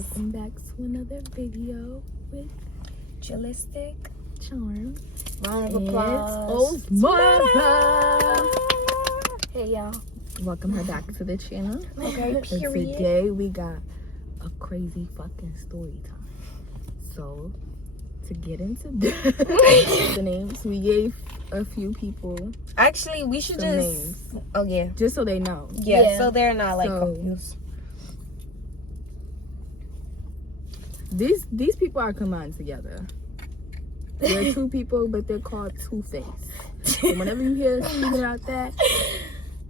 Welcome back to another video with Chillistic Charm. Round of applause. Osmara. Hey y'all. Welcome her back to the channel. Okay, And period. today we got a crazy fucking story time. So to get into the names, we gave a few people Actually, we should some just. names, Oh yeah. just so they know. Yeah. So they're not like So- confused. These people are combined together. They're two people, but they're called Two-Face. So whenever you hear speaking about that,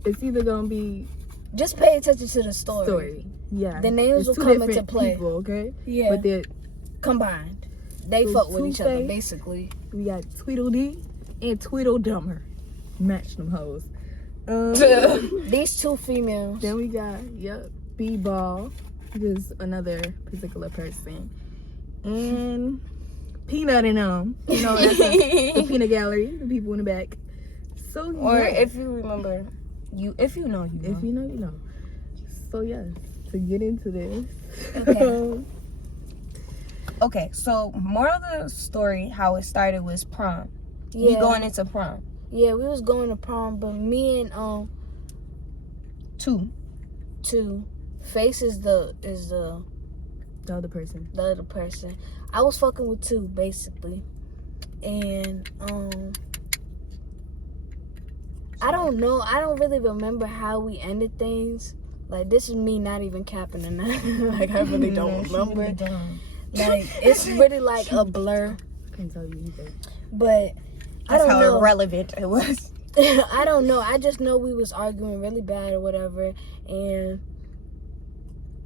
it's either gonna be Just pay attention to the story. Yeah. The names It's will two come into different play. people, okay? Yeah. But they're Combined. They So fuck with each other Two-Face- basically. we got Tweedledee and Tweedledummer. Match them hoes. These two females. Then we got B-Ball, just another particular person, and Peanut and you know, that's the Peanut Gallery, the people in the back. So Or yeah. if you remember, if you know, you know. If you know, you know. So yes, to get into this. Okay. Okay, so moral of the story, how it started was prom. We going into prom. Yeah, we was going to prom, but me and Two. Face is the The other person. other person. I was fucking with two basically, and I don't know. I don't really remember how we ended things. Like, this is me not even capping or nothing. Like, I really don't remember. Like, it's really like a blur. I can't tell you either. But I That's don't how know. irrelevant it was. I don't know. I just know we was arguing really bad or whatever, and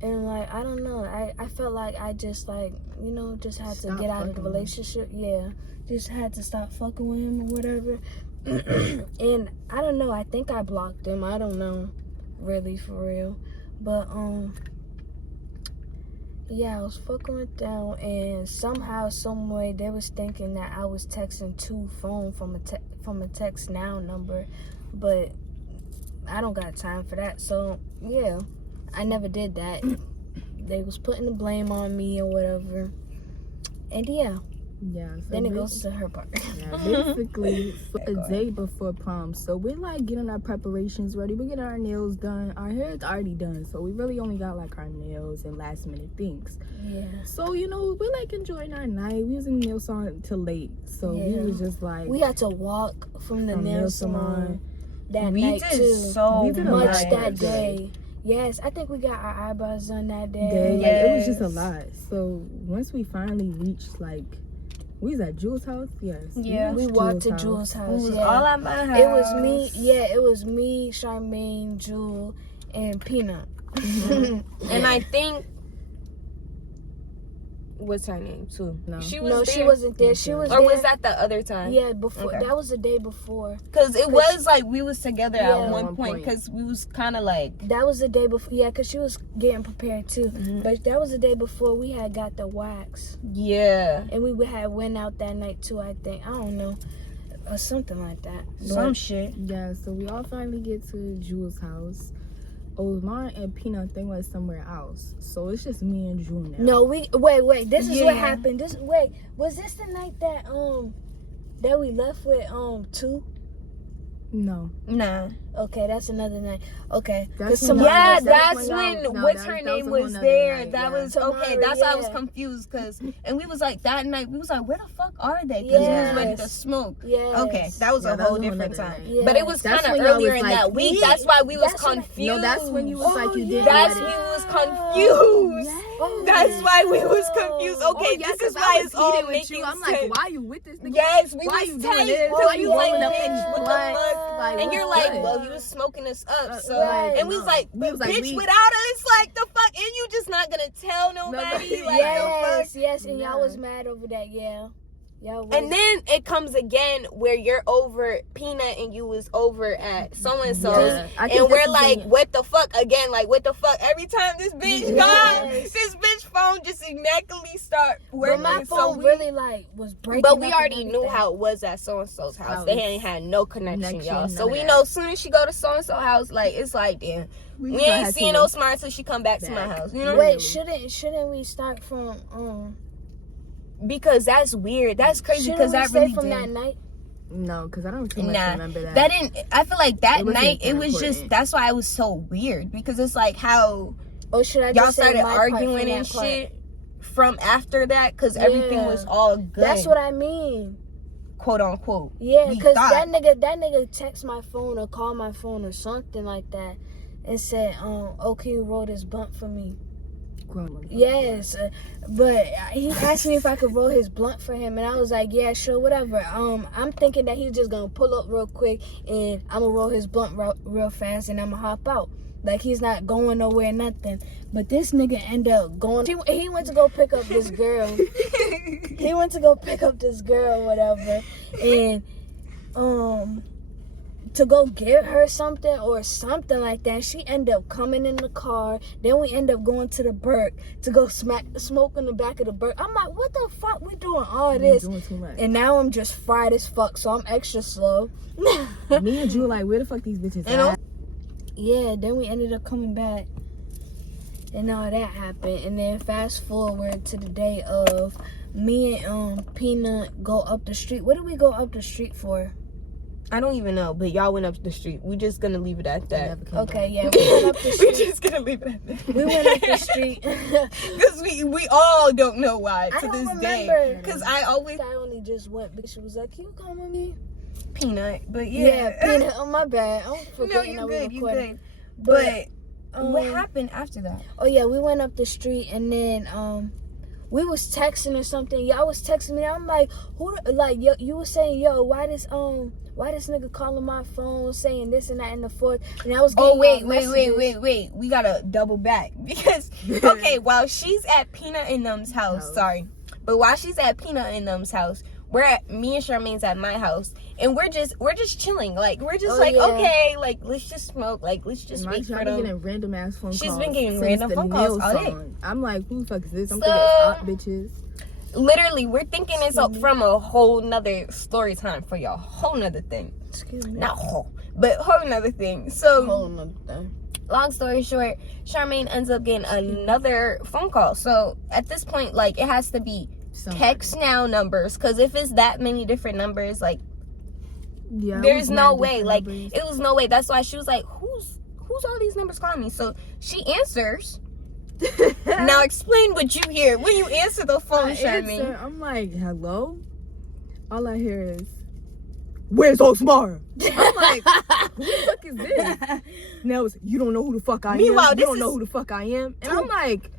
like, I don't know. I felt like I just, like, you know, just had to Stop get out of the fucking with him. relationship. Yeah, just had to stop fucking with him or whatever. And I don't know. I think I blocked him. I don't know, really, for real. But yeah, I was fucking with them, and somehow, some way, they was thinking that I was texting two phone from a text now number, but I don't got time for that. So yeah, I never did that. They was putting the blame on me or whatever, and yeah, Yeah. So then it goes to her part. Yeah, basically a day before prom. So we're like getting our preparations ready. We're getting our nails done. Our hair's already done. So we really only got like our nails and last minute things. Yeah. So, you know, we're like enjoying our night. We was in the nail salon till late. So we Yeah. was just like We had to walk from the nail salon that We night did too. so We did a Much lot that that day. Yes, I think we got our eyebrows done that day. day. Like, it was just a Yes. lot. So once we finally reached like, we was at Jules' house. Yes. Yeah. We reached walked to house. Jules' It house. was Yeah. all at my house. It was me. Yeah, it was me, Charmaine, Jewel, and Peanut. And I think, what's her name too? No. She was No, there. she wasn't there. She was Or there. was that the other time? Yeah, before. Okay. That was the day before. Because it was like we was together Yeah. at one point. Because we was kind of like. That was the day before. Yeah, because she was getting prepared too. Mm-hmm. But that was the day before we had got the wax. Yeah. And we had went out that night too, I think. I don't know. Or something like that. Some shit. Yeah, so we all finally get to Jules' house. Osmara and Peanut, they went somewhere else. So it's just me and Jewel now. No, wait. This is what Yeah. happened. Was this the night that we left with two? No. Nah. Okay, that's another night. Okay. That's 'Cause when Tamara- Yeah, that's that's when when y'all- no, what's that- her that name was a whole was nother there. night, That yeah. was Tamara, okay. That's why I was yeah. confused and we was like that night. We was like, where the fuck are they? Because we was ready to Yes. smoke. Yes. Okay, that was Yeah, a that whole was a whole different nother time. night. Yeah. But it was That's kind of when y'all earlier was in like, that week. we- That's why we was that's when- confused. No, that's when you was like, you didn't That's let we it. was confused. Oh, That's why we was confused. Okay, yeah, this 'cause is I why was it's all eating with making you. I'm sense. like, why you with this nigga? Yes, we Why was you doing tight. this? Why Why you you like, rolling up bitch, in what the blunts? fuck? Like, And you're what's like, good? well, you was smoking us up. So, right. and we was like, We was like, bitch, we- without us, like, the fuck? And you just not gonna tell nobody? Nobody. Like, the fuck? Yes, and y'all Nah. was mad over that, yeah. And then it comes again where you're over Peanut and you was over at so-and-so's. Yeah, I think And this we're is like, the- what the fuck? Again, like, what the fuck? Every time this bitch got, this bitch phone just immaculately start working. But my So phone we- really like was breaking. But we up already and knew everything. how it was at so-and-so's house. How They it's ain't had no connection, connection, y'all. So none we of know that. as soon as she go to so-and-so house, like, it's like, damn. We just ain't had seeing to Osmara until she come back to my back. house. You know? Wait, shouldn't we start from Because that's weird. That's crazy. Shouldn't Because we that say really from did. that night? No, because I don't too much Nah, remember that. that didn't. I feel like that It wasn't night, that it was just. important. That's why it was so weird. Because it's like how Or should I y'all just say started my part arguing from and that part? shit from after that. Because everything Yeah. was all good. That's what I mean. Quote unquote. Yeah, We because thought. that nigga text my phone or call my phone or something like that and said, okay, roll this blunt for me. Yes, but he asked me if I could roll his blunt for him, and I was like, yeah, sure, whatever. I'm thinking that he's just gonna pull up real quick, and I'm gonna roll his blunt real fast, and I'm gonna hop out. Like, he's not going nowhere, nothing. But this nigga ended up going. He went to go pick up this girl. Whatever, and to go get her something or something like that. She ended up coming in the car. Then we end up going to the Burke to go smoke in the back of the Burke. I'm like, what the fuck? We doing all this? Doing too much. And now I'm just fried as fuck, so I'm extra slow. Me and Drew like, where the fuck these bitches at? Yeah, then we ended up coming back. And all that happened. And then fast forward to the day of me and Peanut go up the street. What did we go up the street for? I don't even know, but y'all went up the street. We just gonna leave it at that. Okay, yeah, we went up the We street. just gonna leave it at that. We went up the street. Because we all don't know why I to don't this day. remember. Because I always I only just went because she was like, "Can you come with me?" Peanut, but Yeah, Peanut. Oh, my bad. I'm No, forgetting you that we good, you recorded. good. But what um, happened after that? Oh yeah, we went up the street and then we was texting or something. Y'all was texting me. I'm like, who? Like, yo, you was saying, yo, why this nigga calling my phone saying this and that and the fourth? And I was getting Oh wait. messages. We gotta double back because okay, while she's at Peanut and them's house, but while she's at Peanut and them's house, me and Charmaine's at my house, and we're just chilling. Like we're just okay, like let's just smoke, like let's just wait for them. Getting random ass phone calls. She's been getting since random the phone calls Neil all day. song. I'm like, who the fuck is this? I'm So- thinking it's hot bitches. Literally, we're thinking it's from a whole nother story time for y'all, whole nother thing. Excuse me. Not whole, but whole nother thing. So. Whole nother thing. Long story short, Charmaine ends up getting another phone call. So at this point, like, it has to be text now numbers, because if it's that many different numbers, like, Yeah, there's no way. different Like, numbers. it was no way. That's why she was like, who's all these numbers calling me? So she answers. Now explain what you hear when you answer the phone, Charmaine. I'm like, hello? All I hear is, where's Osmara? I'm like, who the fuck is this? Now it's, you don't know who the fuck I Meanwhile, am. this You don't is know who the fuck I am. And I'm like,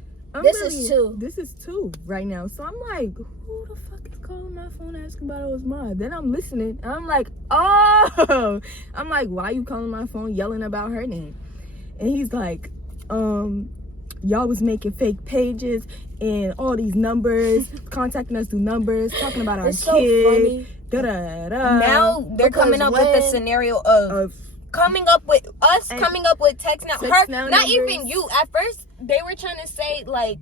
This is two. This is two right now. So I'm like, who the fuck is calling my phone asking about Osmara? Then I'm listening. And I'm like, oh. I'm like, why you calling my phone yelling about her name? And he's like, y'all was making fake pages and all these numbers, contacting us through numbers, talking about our It's so kid. funny. Da-da-da. Now they're Because coming up with the when- scenario of coming up with text now. Text now Not numbers. even you. At first, they were trying to say like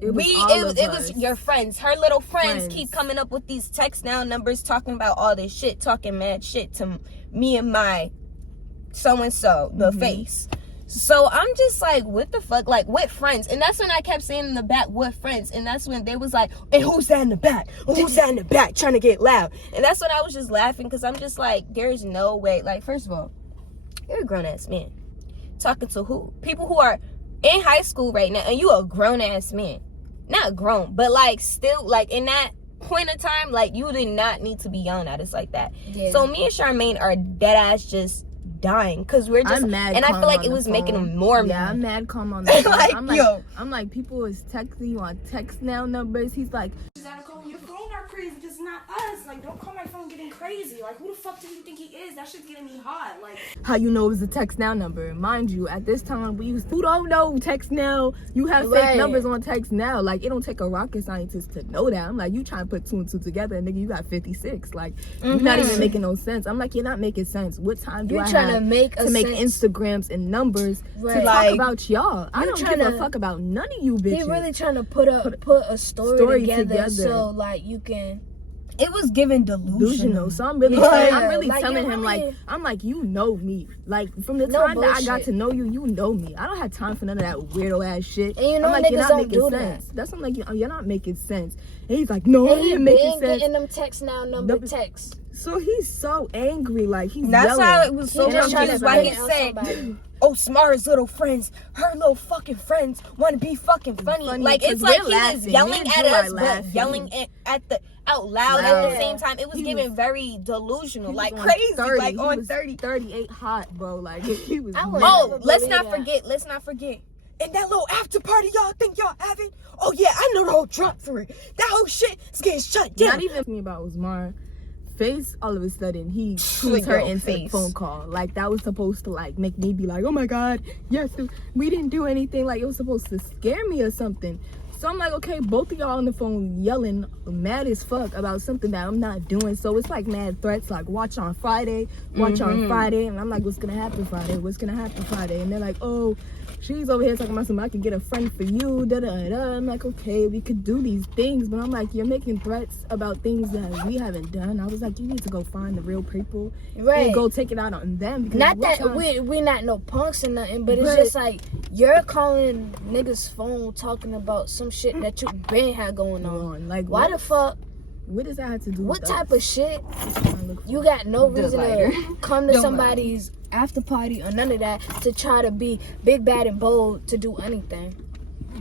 It was it was your friends. Her little friends keep coming up with these text now numbers, talking about all this shit, talking mad shit to me and my so and so the face. So I'm just like, what the fuck? Like, what friends? And that's when I kept saying in the back, what friends? And that's when they was like, and who's that in the back? Who's that in the back trying to get loud? And that's when I was just laughing, because I'm just like, there's no way. Like, first of all, you're a grown-ass man. Talking to who? People who are in high school right now, and you a grown-ass man. Not grown, but like still, like in that point of time, like you did not need to be yelling at us like that. Yeah. So me and Charmaine are dead-ass just dying, because we're just, I'm mad and I calm feel like on it the was making phone. them more Yeah, mad. I'm mad calm on the phone. Like, yo. I'm like, people is texting you on text now numbers. He's like, Just gotta call your phone are crazy, just not not us. Like, don't call my phone getting crazy. Like, who the fuck do you think he is? That shit's getting me hot. Like, how you know it was a text now number? Mind you, at this time we used. Who don't know text now? You have fake numbers on text now. Like, it don't take a rocket scientist to know that. I'm like, you trying to put 2 and 2 together, and nigga, you got 56. Like, you're not even making no sense. I'm like, you're not making sense. What time do I have to make Instagrams and numbers to talk about y'all? I don't give a fuck about none of you bitches. He really trying to put a story together so like you can. It was given delusional. So I'm really telling him like, I'm like, you know me. Like, from the time that I got to know you, you know me. I don't have time for none of that weirdo ass shit. And you know, I'm like, niggas you're not don't making do sense. that. That's what I'm like, you're not making sense. And he's like, no, And he ain't making sense. getting them text now number texts. So he's so angry, like he's That's yelling. how it was so confused. Why he said, Osmara's little friends, her little fucking friends want to be fucking funny. Like, it's like he was yelling at us, but yelling at the out loud at the same time. It was giving very delusional, like crazy, 30. Like on 30. 38 hot, bro. Like, he was. Let's not forget. And that little after party y'all think y'all having? Oh yeah, I know the whole drop for it. That whole shit is getting shut down. Not even me about Osmara. Face, all of a sudden he tunes her into the phone call. Like, that was supposed to like make me be like, oh my god, yes, we didn't do anything. Like, it was supposed to scare me or something. So I'm like, okay, both of y'all on the phone yelling mad as fuck about something that I'm not doing. So it's like mad threats, like watch on Friday. And I'm like, what's gonna happen Friday? And they're like, oh, she's over here talking about something, I could get a friend for you, da-da-da. I'm like, okay, we could do these things, but I'm like, you're making threats about things that we haven't done. I was like, you need to go find the real people and go take it out on them. Not that we not no punks or nothing, but it's just like, you're calling niggas' phone talking about some shit that you been had going on. Like, why the fuck? What does that have to do with what type of shit? You got no reason to come to somebody's after party or none of that to try to be big, bad, and bold to do anything.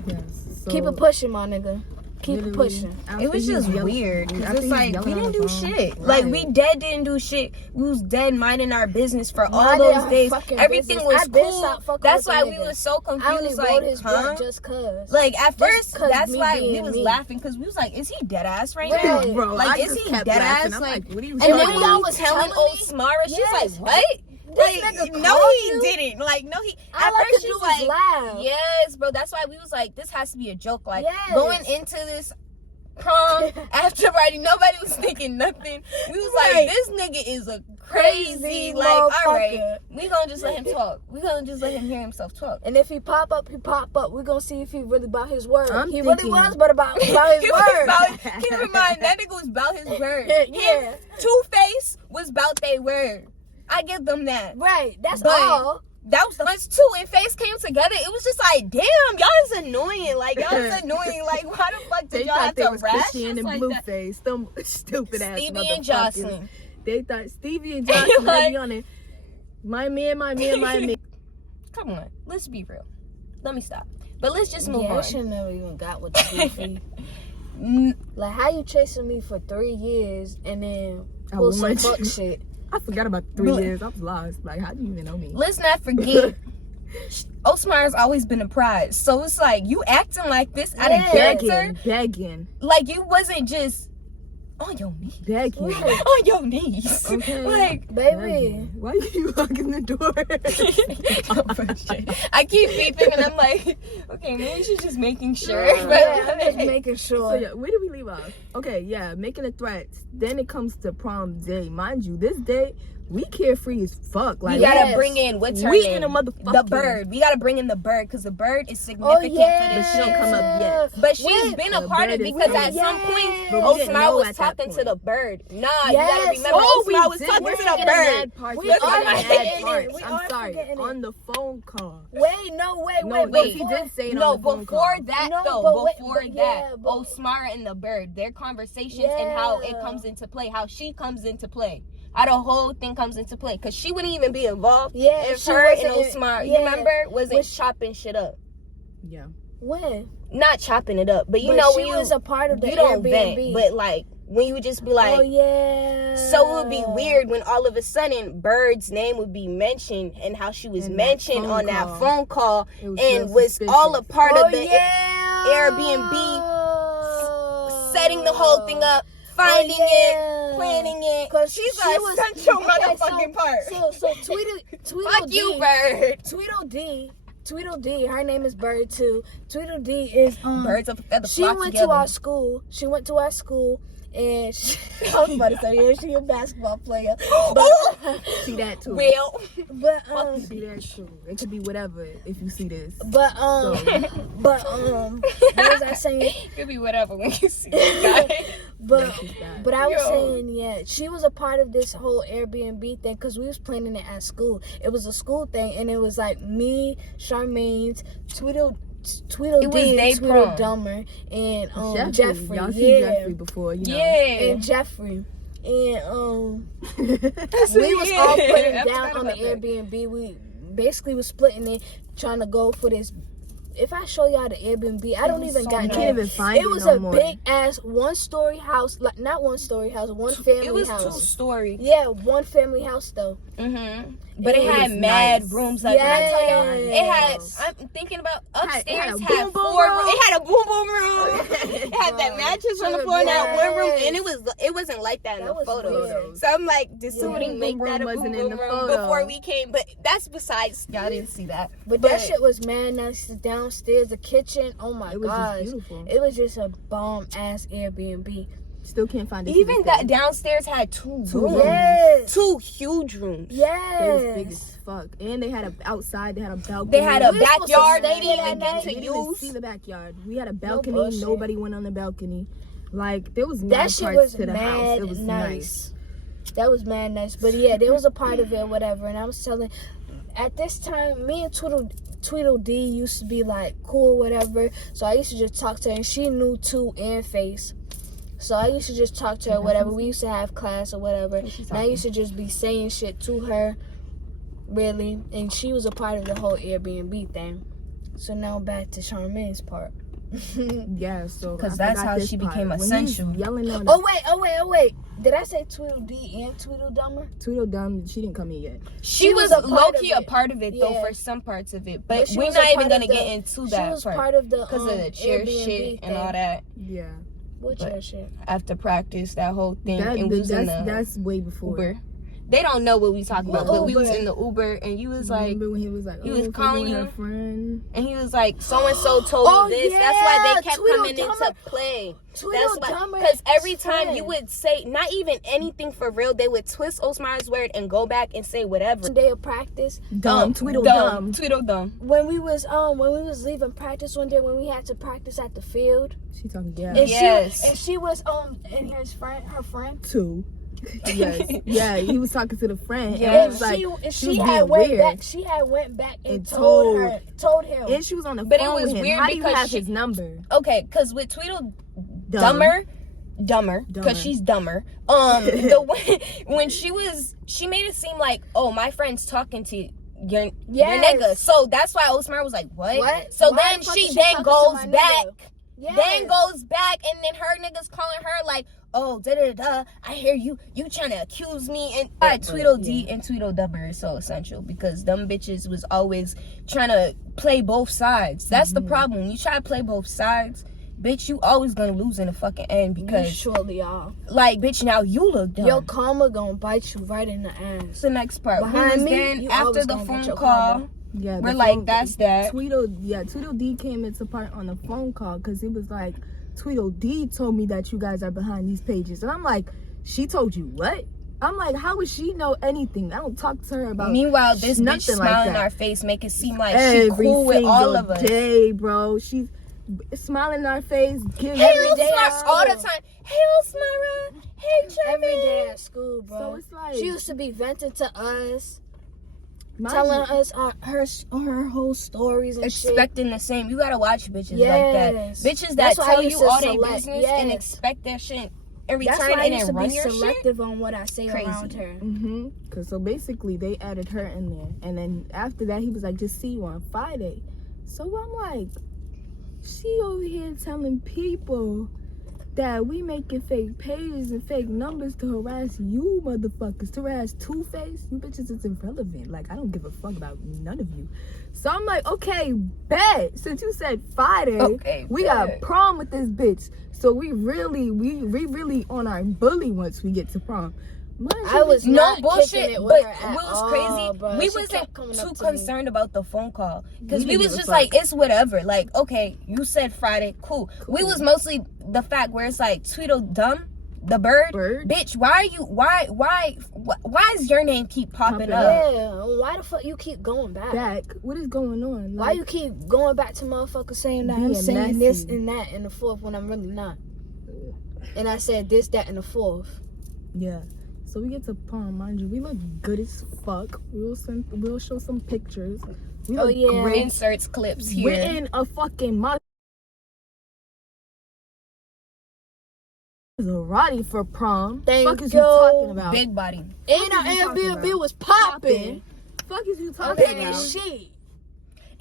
Yes. Keep it pushing, my nigga. Keep it pushing. It was just weird. Cause it's like, we didn't do shit. Like, we didn't do shit. We was dead minding our business for all those days. Everything was cool. That's why we was so confused. Like, huh? Just cause. Like, at first, that's why we was laughing. Cause we was like, is he dead ass right now? Bro, like, is he dead ass? Like, what are you and then y'all was telling Osmara, she's like, what? Like, no, he didn't. Like, no, he. At first, she was like, laugh. yes, bro. That's why we was like, this has to be a joke. Like, going into this prom after party, nobody was thinking nothing. We was like, this nigga is a crazy. Like, all right, we gonna just let him talk. We gonna just let him hear himself talk. And if he pop up, he pop up. We gonna see if he really about his word. He really was, but about his word. Keep in mind, that nigga was about his word. Yeah. Two-Face was about their word. I give them that. Right, that's all. That was the ones too. And Face came together. It was just like, damn, y'all is annoying. Like, y'all is annoying. Like, why the fuck did y'all have to rash Christian and like Blueface? Them stupid ass Stevie and Jocelyn. They thought Stevie and Jocelyn would be on it. My man. Come on, let's be real. Let me stop. But let's just move on. I should never even got with the goofy. Like, how you chasing me for 3 years and then pull some fuck shit? I forgot about 3 years. I was lost. Like, how do you even know me? Let's not forget, Osmara's always been a prize. So it's like, you acting like this out of character. Begging. Like, you wasn't just on your knees. Begging. On your knees. Okay. Like, baby. Why are you locking the door? I keep beeping and I'm like, okay, maybe she's just making sure. I'm just making sure. So yeah, where did we leave off? Okay, yeah, making a threat. Then it comes to prom day. Mind you, this day, we carefree as fuck. Like, we gotta bring in, what's her name? In a motherfucker. The bird. We gotta bring in the bird because the bird is significant for this. She don't come up yet. But she's been a part of it because at some point, Osmara was talking to the bird. Nah, you gotta remember, Osmara was talking to the bird. I'm sorry. On the phone call. Wait. She did say it on the phone call. Before that, Osmara and the bird, their conversations and how it comes into play, how she comes into play. How the whole thing comes into play, because she wouldn't even be involved if her and Osmara, you remember, wasn't chopping shit up. Yeah. When? Not chopping it up, but you know, when she was a part of the you don't Airbnb. vent, but like when you just be like, oh yeah. So it would be weird when all of a sudden Bird's name would be mentioned and how she was mentioned on that phone call and was all a part of the Airbnb setting the whole thing up. finding it, planning it. Cause she's she a was- essential okay, motherfucking part. So Tweedle Fuck D, you, Bird. Tweedle D, her name is Bird too. Tweedle D is Birds of a feather she flock went together. to our school. She went to our school, and I was about to say, yeah, she a basketball player. But, See that too. Well, but See that too. It could be whatever if you see this. but what was I saying? it could be whatever when you see this guy. But I was Yo. saying, yeah, she was a part of this whole Airbnb thing because we was planning it at school. It was a school thing, and it was like me, Charmaine's, Tweedle It was D, day Tweedle prom. Dumber, and Jeffrey. Jeffrey. Y'all seen Yeah, Jeffrey before, you know. Yeah. and Jeffrey. And we was Yeah. all putting I down forgot on the about that. Airbnb. We basically was splitting it, trying to go for this. If I show y'all the Airbnb, I don't even got You no. can't even find it. It was no a more. big ass 1-story house, like not 1-story house, one family It was house. 2-story. Yeah, one family house though. But it It had was mad nice. rooms. Like when I tell y'all, it had. Yes. I'm thinking about It upstairs. had a Had boom boom 4. room. It had a boom boom room. It had that mattress on the floor in that one room, and it wasn't like that in That the was photos. weird. So I'm like, did somebody Boom make boom that a room boom wasn't boom in the room photo. before we came? But that's besides. Y'all didn't see that. But that shit was mad nice. Downstairs, the kitchen. Oh my It was just gosh, beautiful. it was just a bomb ass Airbnb. Still can't find it. Even that downstairs had 2 rooms. rooms. Yes, 2 huge rooms. They was big yes. as fuck. And they had a outside, they had a balcony. They had a We supposed to backyard stay they didn't that even get night. to We didn't even use. see the backyard. We had a balcony. bullshit. Nobody went on the balcony. Like, there was mad That shit parts was to the house. mad It was nice. That was mad nice. But yeah, there was a part of it, whatever. And I was telling, at this time, me and Tweedle D used to be like cool, whatever. So I used to just talk to her, and she knew Two and Face. So I used to just talk to her, whatever. We used to have class or whatever. And I used to just be saying shit to her, really. And she was a part of the whole Airbnb thing. So now back to Charmaine's part. Yeah, so 'Cause I that's forgot how this she part. became When he was essential. Yelling on Oh wait. Did I say Tweedle D and Tweedle Dumber? Tweedledum, she didn't come in yet. She was a part low-key of a it. part of it, though, Yeah. for some parts of it. But But she we're was a not even part going to of get the- into She that was part. part of the Because of the chair Airbnb shit and all thing. that. Yeah. What But- chair shit? After practice, that whole thing. And we was in the That's way before. Uber. They don't know what we talking about, What but we was Uber? in the Uber, and you was like, Remember when he was like, he was oh, calling her you? friend. and he was like, so-and-so told Oh, me this. That's why yeah, they kept Tweedle coming Dumber. into play. Tweedle That's why, Dumber because every is time friend. you would say, not even anything for real, they would twist Osmara's word and go back and say whatever. One day of practice, Dumb, Tweedledum. Tweedledum. when we was leaving practice one day, when we had to practice at the field, She talking, yeah. and Yes. she was and her friend. Two. Yes. Yeah, he was talking to the friend. Yeah. And And it was like, she was had being went weird. back. She had went back and And told him. And she was on the But it phone was with him. weird How do you because have she- his number? Okay, because with Dumber, Dumber. because she's dumber. The way when she made it seem like, oh, my friend's talking to your Yes. nigga. So that's why Osmara was like, what? What? So Why then the fuck she is she then talking to goes my back. nigga? Yes. Then goes back, and then her niggas calling her like, oh, da-da-da, I hear you trying to accuse me. And Tweedle D and Tweedle Dumber is so essential because them bitches was always trying to play both sides. That's the problem. When you try to play both sides, bitch, you always gonna lose in the fucking end You because, surely are. like, bitch, now you look dumb. Your karma gonna bite you right in the ass. What's the next part? Behind We was me, then, you after always the gonna get phone your call, karma. Yeah, we're the like, phone- that's that. Tweedle D came into part on the phone call because it was like, Tweedle D told me that you guys are behind these pages. And I'm like, she told you what? I'm like, how would she know anything? I don't talk to her about Meanwhile, this bitch nothing like smiling in that. our face, make it seem like she every cool with all single of us. day, bro. She's smiling in our face. Giving Hey, Every day Osmara, at all the school. time. Hey, Osmara. Hey, Jeremy. Every day at school, bro. So it's like, She used to be venting to us, mind telling you, us her whole stories and shit. Expecting the same. You gotta watch bitches like that. Yes. Bitches that That's why I tell used you to all their select- business and yes. expect that shit in That's return why I and used then to run be your shit. selective on what I say Crazy. around her. Cause so basically they added her in there, and then after that he was like, just see you on Friday. So I'm like, she over here telling people that we making fake pages and fake numbers to harass you motherfuckers, to harass Two-Face. You bitches is irrelevant. Like, I don't give a fuck about none of you. So I'm like, okay, bet. Since you said Friday, we got prom with this bitch. So we really on our bully once we get to prom. I was no not bullshit, it with but her at what was all, crazy, bro. we She wasn't coming too up to concerned about the phone call because We we didn't was give just a like, fuck. it's whatever. Like, okay, you said Friday, cool. We was mostly the fact where it's like Tweedledum, the bird, bitch. Why is your name keep popping up? Yeah, why the fuck you keep going back? What is going on? Why you keep going back to motherfuckers saying that I'm being saying messy. this and that in the fourth when I'm really not? And I said this, that, and the fourth. Yeah. So we get to prom, mind you. We look good as fuck. We'll show some pictures. We look great. Inserts clips here. We're in a fucking Maserati for prom. Thank fuck is you. you talking about? Big body. And our Airbnb was popping. Fuck is you talking Big about? as shit.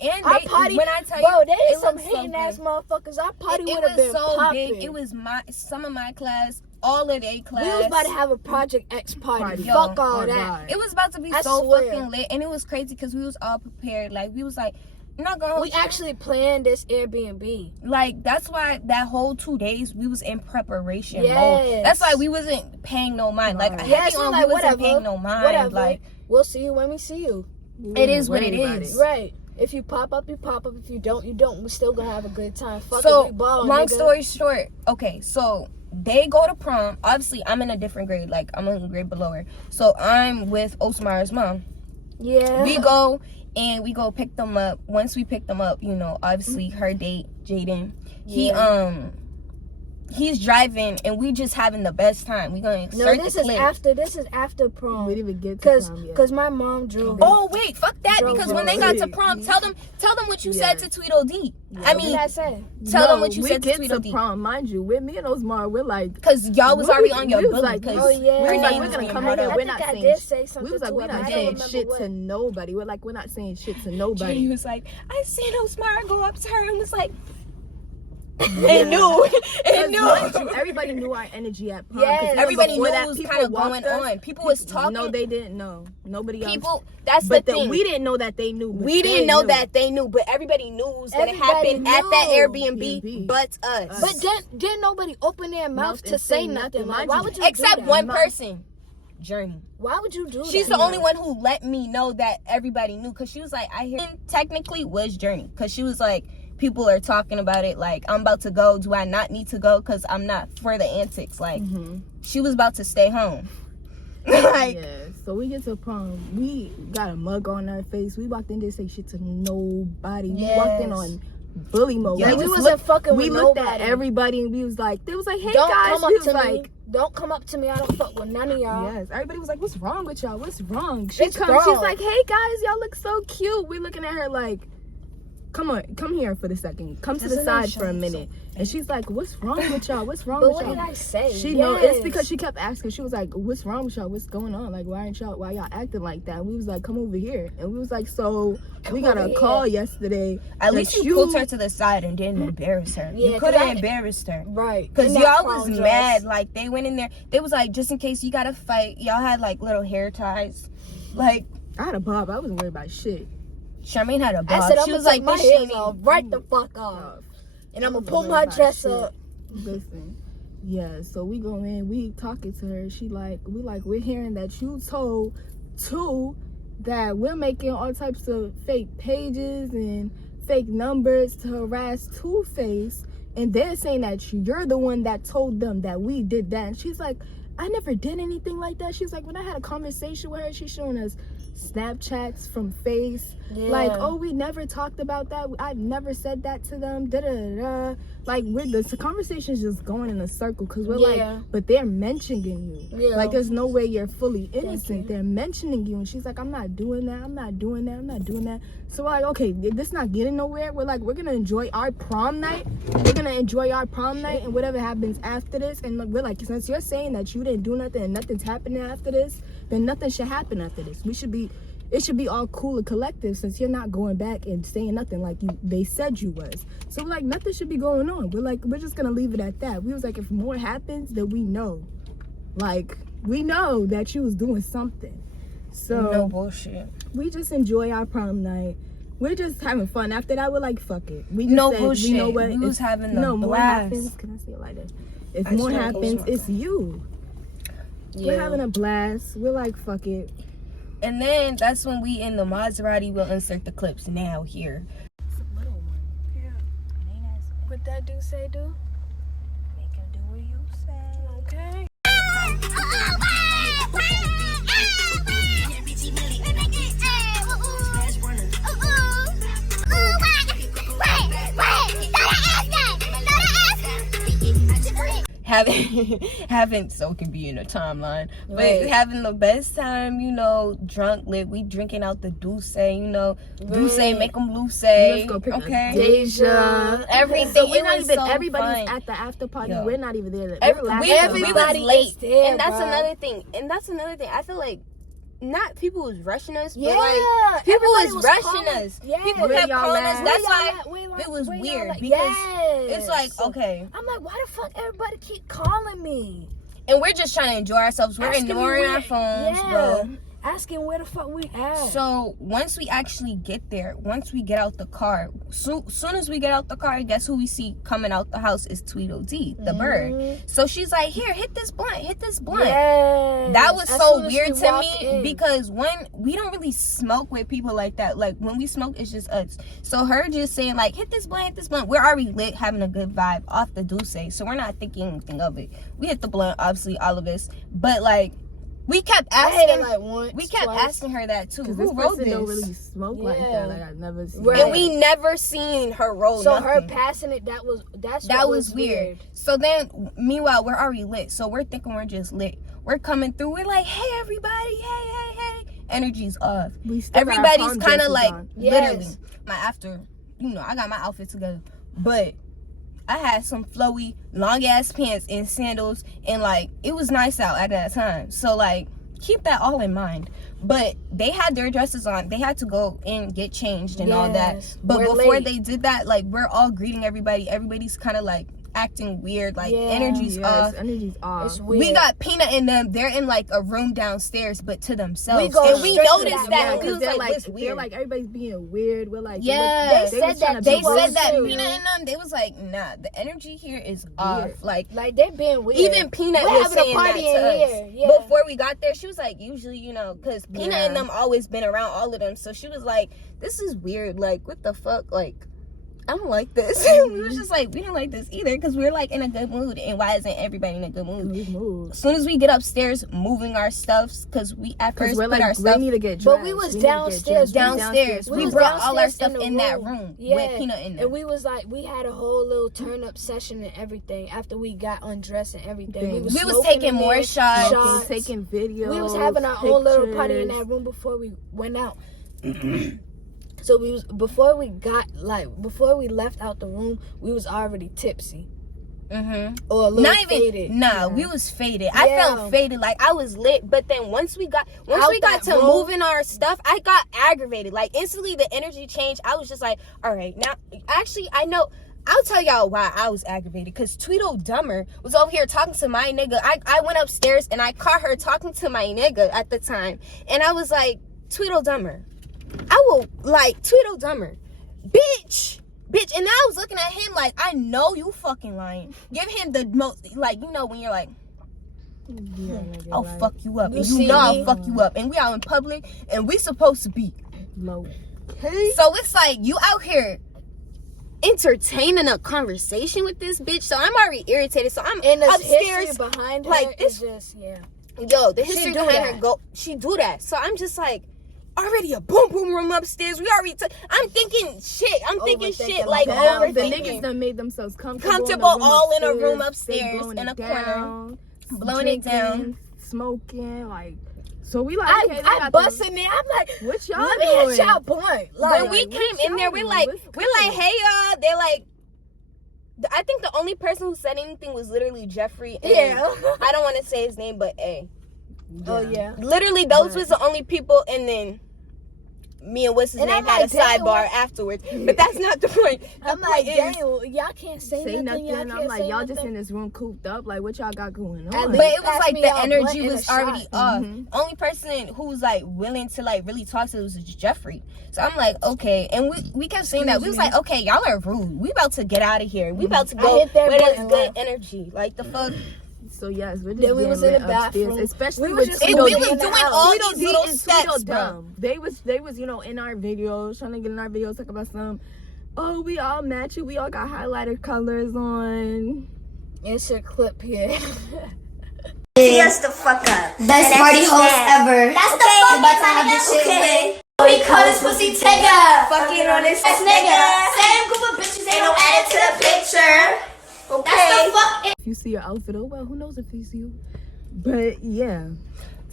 And Our they, party, when I tell bro, you, they it some was hating ass something. motherfuckers. Our party It would have was been so popping. big. It was some of my class, all of their class. We was about to have a Project X party. Yo, Fuck all oh that. God. It was about to be I so swear. fucking lit, and it was crazy because we was all prepared. Like, we was like, I'm not gonna. We actually planned this Airbnb. Like, that's why that whole 2 days we was in preparation Yes. mode. That's why we wasn't paying no mind. Like, I Yes, on, like, we wasn't whatever, paying no mind. Whatever. Like, We'll see you when we see you. it is what it Worry about is. Right. If you pop up, you pop up. If you don't, you don't. We're still gonna have a good time. Fuck So, it, we ball, long nigga. story short, okay, so they go to prom. Obviously, I'm in a different grade. Like, I'm in a grade below her. So, I'm with Osmara's mom. Yeah. We go and we go pick them up. Once we pick them up, you know, obviously her date, Jaden, he's driving and we just having the best time. We gonna insert No, this the is clip. after. This is after prom. We didn't even get to prom yet. Cause my mom drove. Oh wait, fuck that! Bro, Because when they got to prom, tell them what you said to Tweedledee. I What mean, did I say? tell them what you we said to get Tweedledee. prom, mind you. With me and Osmar, we're like, Because y'all was already on your we was bully. like, Because oh, yeah. we her was like, name we're was gonna being come brought in here. up. We're I not think I saying did shit. say something We was like, to we're her, not but I saying don't remember shit what. to nobody. We're like, we're not saying shit to He nobody. was like, I seen Osmara go up to her and was like, it knew. Mind you, everybody knew our energy at prom. Yes. 'cause even Everybody before knew that, what was people kind of walked going us. on. People was talking. No, they didn't know. Nobody else. People, that's But the thing. we didn't know that they knew. But We didn't they know knew. that they knew, but everybody knew it was gonna Everybody happen at that knew. Airbnb, but us. But didn't nobody open their mouth to say nothing? Like, why would you Except do that? one person, Journey. Why would you do that? She's the only one who let me know that everybody knew, because she was like, I hear. Technically was Journey, because she was like, people are talking about it, like, I'm about to go. Do I not need to go? Because I'm not for the antics. Like, she was about to stay home. Like, yeah. So we get to prom. We got a mug on our face. We walked in, didn't say shit to nobody. Yes. We walked in on bully mode. Yeah, we just wasn't fucking We with looked nobody. at everybody and we was like, they was like, hey Don't guys. come We up was to like, me. Don't come up to me. I don't fuck with none of y'all. yes. Everybody was like, what's wrong with y'all? What's wrong? It's She's wrong. like, hey guys, y'all look so cute. We looking at her like, come on, come here for the second. Come to the side for a minute. And she's like, what's wrong with y'all? What's wrong But with what y'all? did I say? She know it's because she kept asking. She was like, "What's wrong with y'all? What's going on? Like, why y'all acting like that?" We was like, "Come over here," and we was like, "So we got a call yesterday." at least you pulled her to the side and didn't embarrass her. Yeah, You could have embarrassed her. Right. Because In that y'all prom was dress. mad. Like, they went in there. They was like, just in case you got to fight. Y'all had, like, little hair ties. Like, I had a bob. I wasn't worried about shit. Charmaine had a bob. I said, I'm she gonna was take like, my this hair shit off ain't- right the fuck off. And I'm gonna pull wasn't my worried about dress shit. up. Listen, yeah. So we go in. We talking to her. We're hearing that you told two that we're making all types of fake pages and fake numbers to harass Two-Face, and they're saying that you're the one that told them that we did that. And she's like, I never did anything like that. She's like, when I had a conversation with her, she's showing us Snapchats from Face. Yeah. Like, oh, we never talked about that. I've never said that to them. Da da da. Like, the conversation's just going in a circle because we're like, but they're mentioning you. Yeah. Like, there's no way you're fully innocent. you. They're mentioning you, and she's like, I'm not doing that. I'm not doing that. I'm not doing that. So we're like, okay, this not getting nowhere. We're like, we're gonna enjoy our prom night. We're gonna enjoy our prom night, and whatever happens after this. And we're like, since you're saying that you didn't do nothing and nothing's happening after this, then nothing should happen after this. We should be it should be all cool and collective since you're not going back and saying nothing like they said you was. So like nothing should be going on. We're just gonna leave it at that. We was like, if more happens, then we know. Like, we know that you was doing something. So no bullshit. We just enjoy our prom night. We're just having fun. After that, we're like, fuck it. We just No said, bullshit. you know what? We was having a more blast. happens. Can I say it like that? If more happens, it's you. Yeah. We're having a blast. We're like, fuck it. And then that's when we in the Maserati will insert the clips now here. It's a little one. Yeah. What that do say, do? Make him do what you say. Okay. Having so it can be in a timeline, but Right. having the best time, you know, drunk, lit. We drinking out the Douce, you know, Douce Right. make them Luce. Let's go pick Okay, Deja. everything. So we're It not was even. so everybody's fun. at the after party. Yo. We're not even there. We Everybody was late, is there, and that's bro. another thing. I feel like not people was rushing us, Yeah. but like people everybody was rushing calling. us. Yeah. People Where kept y'all calling us. at? That's Where why y'all at? Where y'all it was at? weird Yes. because it's like, okay, I'm like, why the fuck everybody keep calling me? and we're just trying to enjoy ourselves. We're Asking me ignoring where- our phones, yeah. bro. Asking where the fuck we at. So once we actually get there, once we get out the car, soon as we get out the car, guess who we see coming out the house is Tweedledee, the bird. So she's like, here, hit this blunt. Yes. That was As so soon as weird we to walked me in. because when we don't really smoke with people like that. Like when we smoke, it's just us. So her just saying like, hit this blunt. We're already lit, having a good vibe off the Douce. So we're not thinking anything of it. We hit the blunt, obviously, all of us. But like, we kept I hit it asking. like once. We kept twice. asking her that too. Because Who this wrote person this? don't really smoke like Yeah. that. Like I've never seen. Right. And we never seen her roll. So nothing. her passing it, that was weird. So then, meanwhile, we're already lit. So we're thinking we're just lit. We're coming through. We're like, hey, everybody. Hey. Energy's off. We still got our Everybody's prom kind of dresses like, on. literally. Yes. I got my outfit together. But I had some flowy, long-ass pants and sandals. And, like, it was nice out at that time. So, like, keep that all in mind. But they had their dresses on. They had to go and get changed and all that. Yes. But We're before late. they did that, like, we're all greeting everybody. Everybody's kind of, like, acting weird. Like, Yeah. energy's off. Energy's off. It's weird. We got Peanut and them. They're in, like, a room downstairs, but to themselves. We go and we straight to noticed that that. room. And we was they're like, what's they're weird? like everybody's being weird. We're like, Yeah. They was said trying that- to They be People said that too. Peanut and them, they was like, nah, the energy here is off. Like they being weird. even Peanut We're was having a saying that party to in us. here. Yeah. Before we got there, she was like, usually, you know, because Peanut and them always been around all of them. So she was like, this is weird. Like, what the fuck? Like, I don't like this. We was just like, we don't like this either because we're like in a good mood. And why isn't everybody in a good mood? As soon as we get upstairs, moving our stuffs, because we at first we're put like, our we stuff need to get dressed. But we was downstairs. downstairs. We We was brought all our downstairs stuff in the in that room. room Yeah. with Peanut in there. And we was like, we had a whole little turn up session and everything after we got undressed and everything. We was smoking taking in more there, shots. Taking videos. We was having our own little party in pictures. that room before we went out. So we was before we left out the room, we was already tipsy. Mm-hmm. Or a little Not even faded. we was faded. I Yeah. felt faded, like I was lit. But then once we got Out to that room. moving our stuff, I got aggravated. Like instantly the energy changed. I was just like, all right, now actually I know. I'll tell y'all why I was aggravated. Because Tweedledummer was over here talking to my nigga. I went upstairs and I caught her talking to my nigga at the time. And I was like, Tweedledummer, I will, like, Tweedledummer, bitch. And I was looking at him like, I know you fucking lying. Give him the most, like, you know, when you're like, I'll fuck you up. You And see you know I'll me? fuck you up. And we out in public and we supposed to be low. So it's like you out here entertaining a conversation with this bitch. So I'm already irritated. So I'm And the upstairs. history behind her like, is this- just, yeah. Yo, the history do behind that. her she do that. So I'm just like, already a boom boom room upstairs. We already I'm thinking shit. I'm thinking shit Overthinking like like Down, the overthinking. niggas done made themselves comfortable Comfortable in a room all upstairs. in a room They upstairs blowing in a it corner, down, blowing it down. drinking, smoking, like. So we like, okay, they I got bust the- in there. I'm like, What y'all let me doing? hit y'all blunt. Like, When we what came in there, y'all we're doing? like, What's hey y'all. They're like, I think the only person who said anything was literally Jeffrey. And yeah. I don't want to say his name, but A. Oh yeah. Literally, those Right. was the only people, and then me and what's his name I'm had a like, damn, sidebar afterwards. But that's not the point. The I'm point like, is, dang, y'all can't say nothing. Y'all I'm can't like, say y'all nothing. just in this room cooped up. Like, what y'all got going on? And but it was Pass like me the y'all energy blunt and was a already shot. off. Only person who was like willing to like really talk to us was Jeffrey. So I'm like, okay, and we kept saying that. We was like, okay, y'all are rude. We about to get out of here. We about to go hit that with this button good left. energy. Like the fuck. So yes, we're just Then we getting was in lit the bathroom. upstairs, especially We with was just And Tweedle we in was the doing house. all Tweedle these D little and steps, Tweedle bro. Dum. They was you know in our videos trying to get in our videos talk about some. Oh, we all matching. We all got highlighter colors on. Insert clip here. Tee us the fuck up. Best party host ever. That's the fuck about to have this shit lit. We call this pussy Tigger. Fucking on this nigga. Same group of bitches ain't no added to the picture. Okay. That's the fuck. If you see your outfit, oh well, who knows if you see you. But yeah,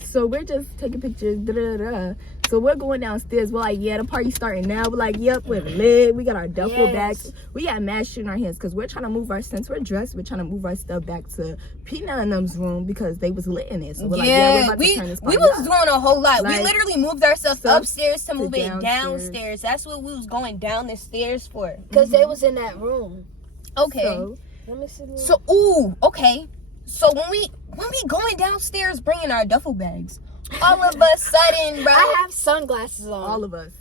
so we're just taking pictures. So we're going downstairs. We're like, yeah, the party's starting now. We're like, yep, we're lit. We got our duffel bags. We got mad shit in our hands because we're trying to move our, since we're dressed, we're trying to move our stuff back to Peanut and them's room because they was lit in it. So we're like, yeah, we're about to turn this we party was up. doing a whole lot. We Like, literally moved ourselves stuff upstairs to move it downstairs. downstairs. That's what we was going down the stairs for. Because they was in that room. Okay. So, Let me see. So, ooh, okay. So when we going downstairs bringing our duffel bags, all of a sudden, bro, I have sunglasses on. all of us.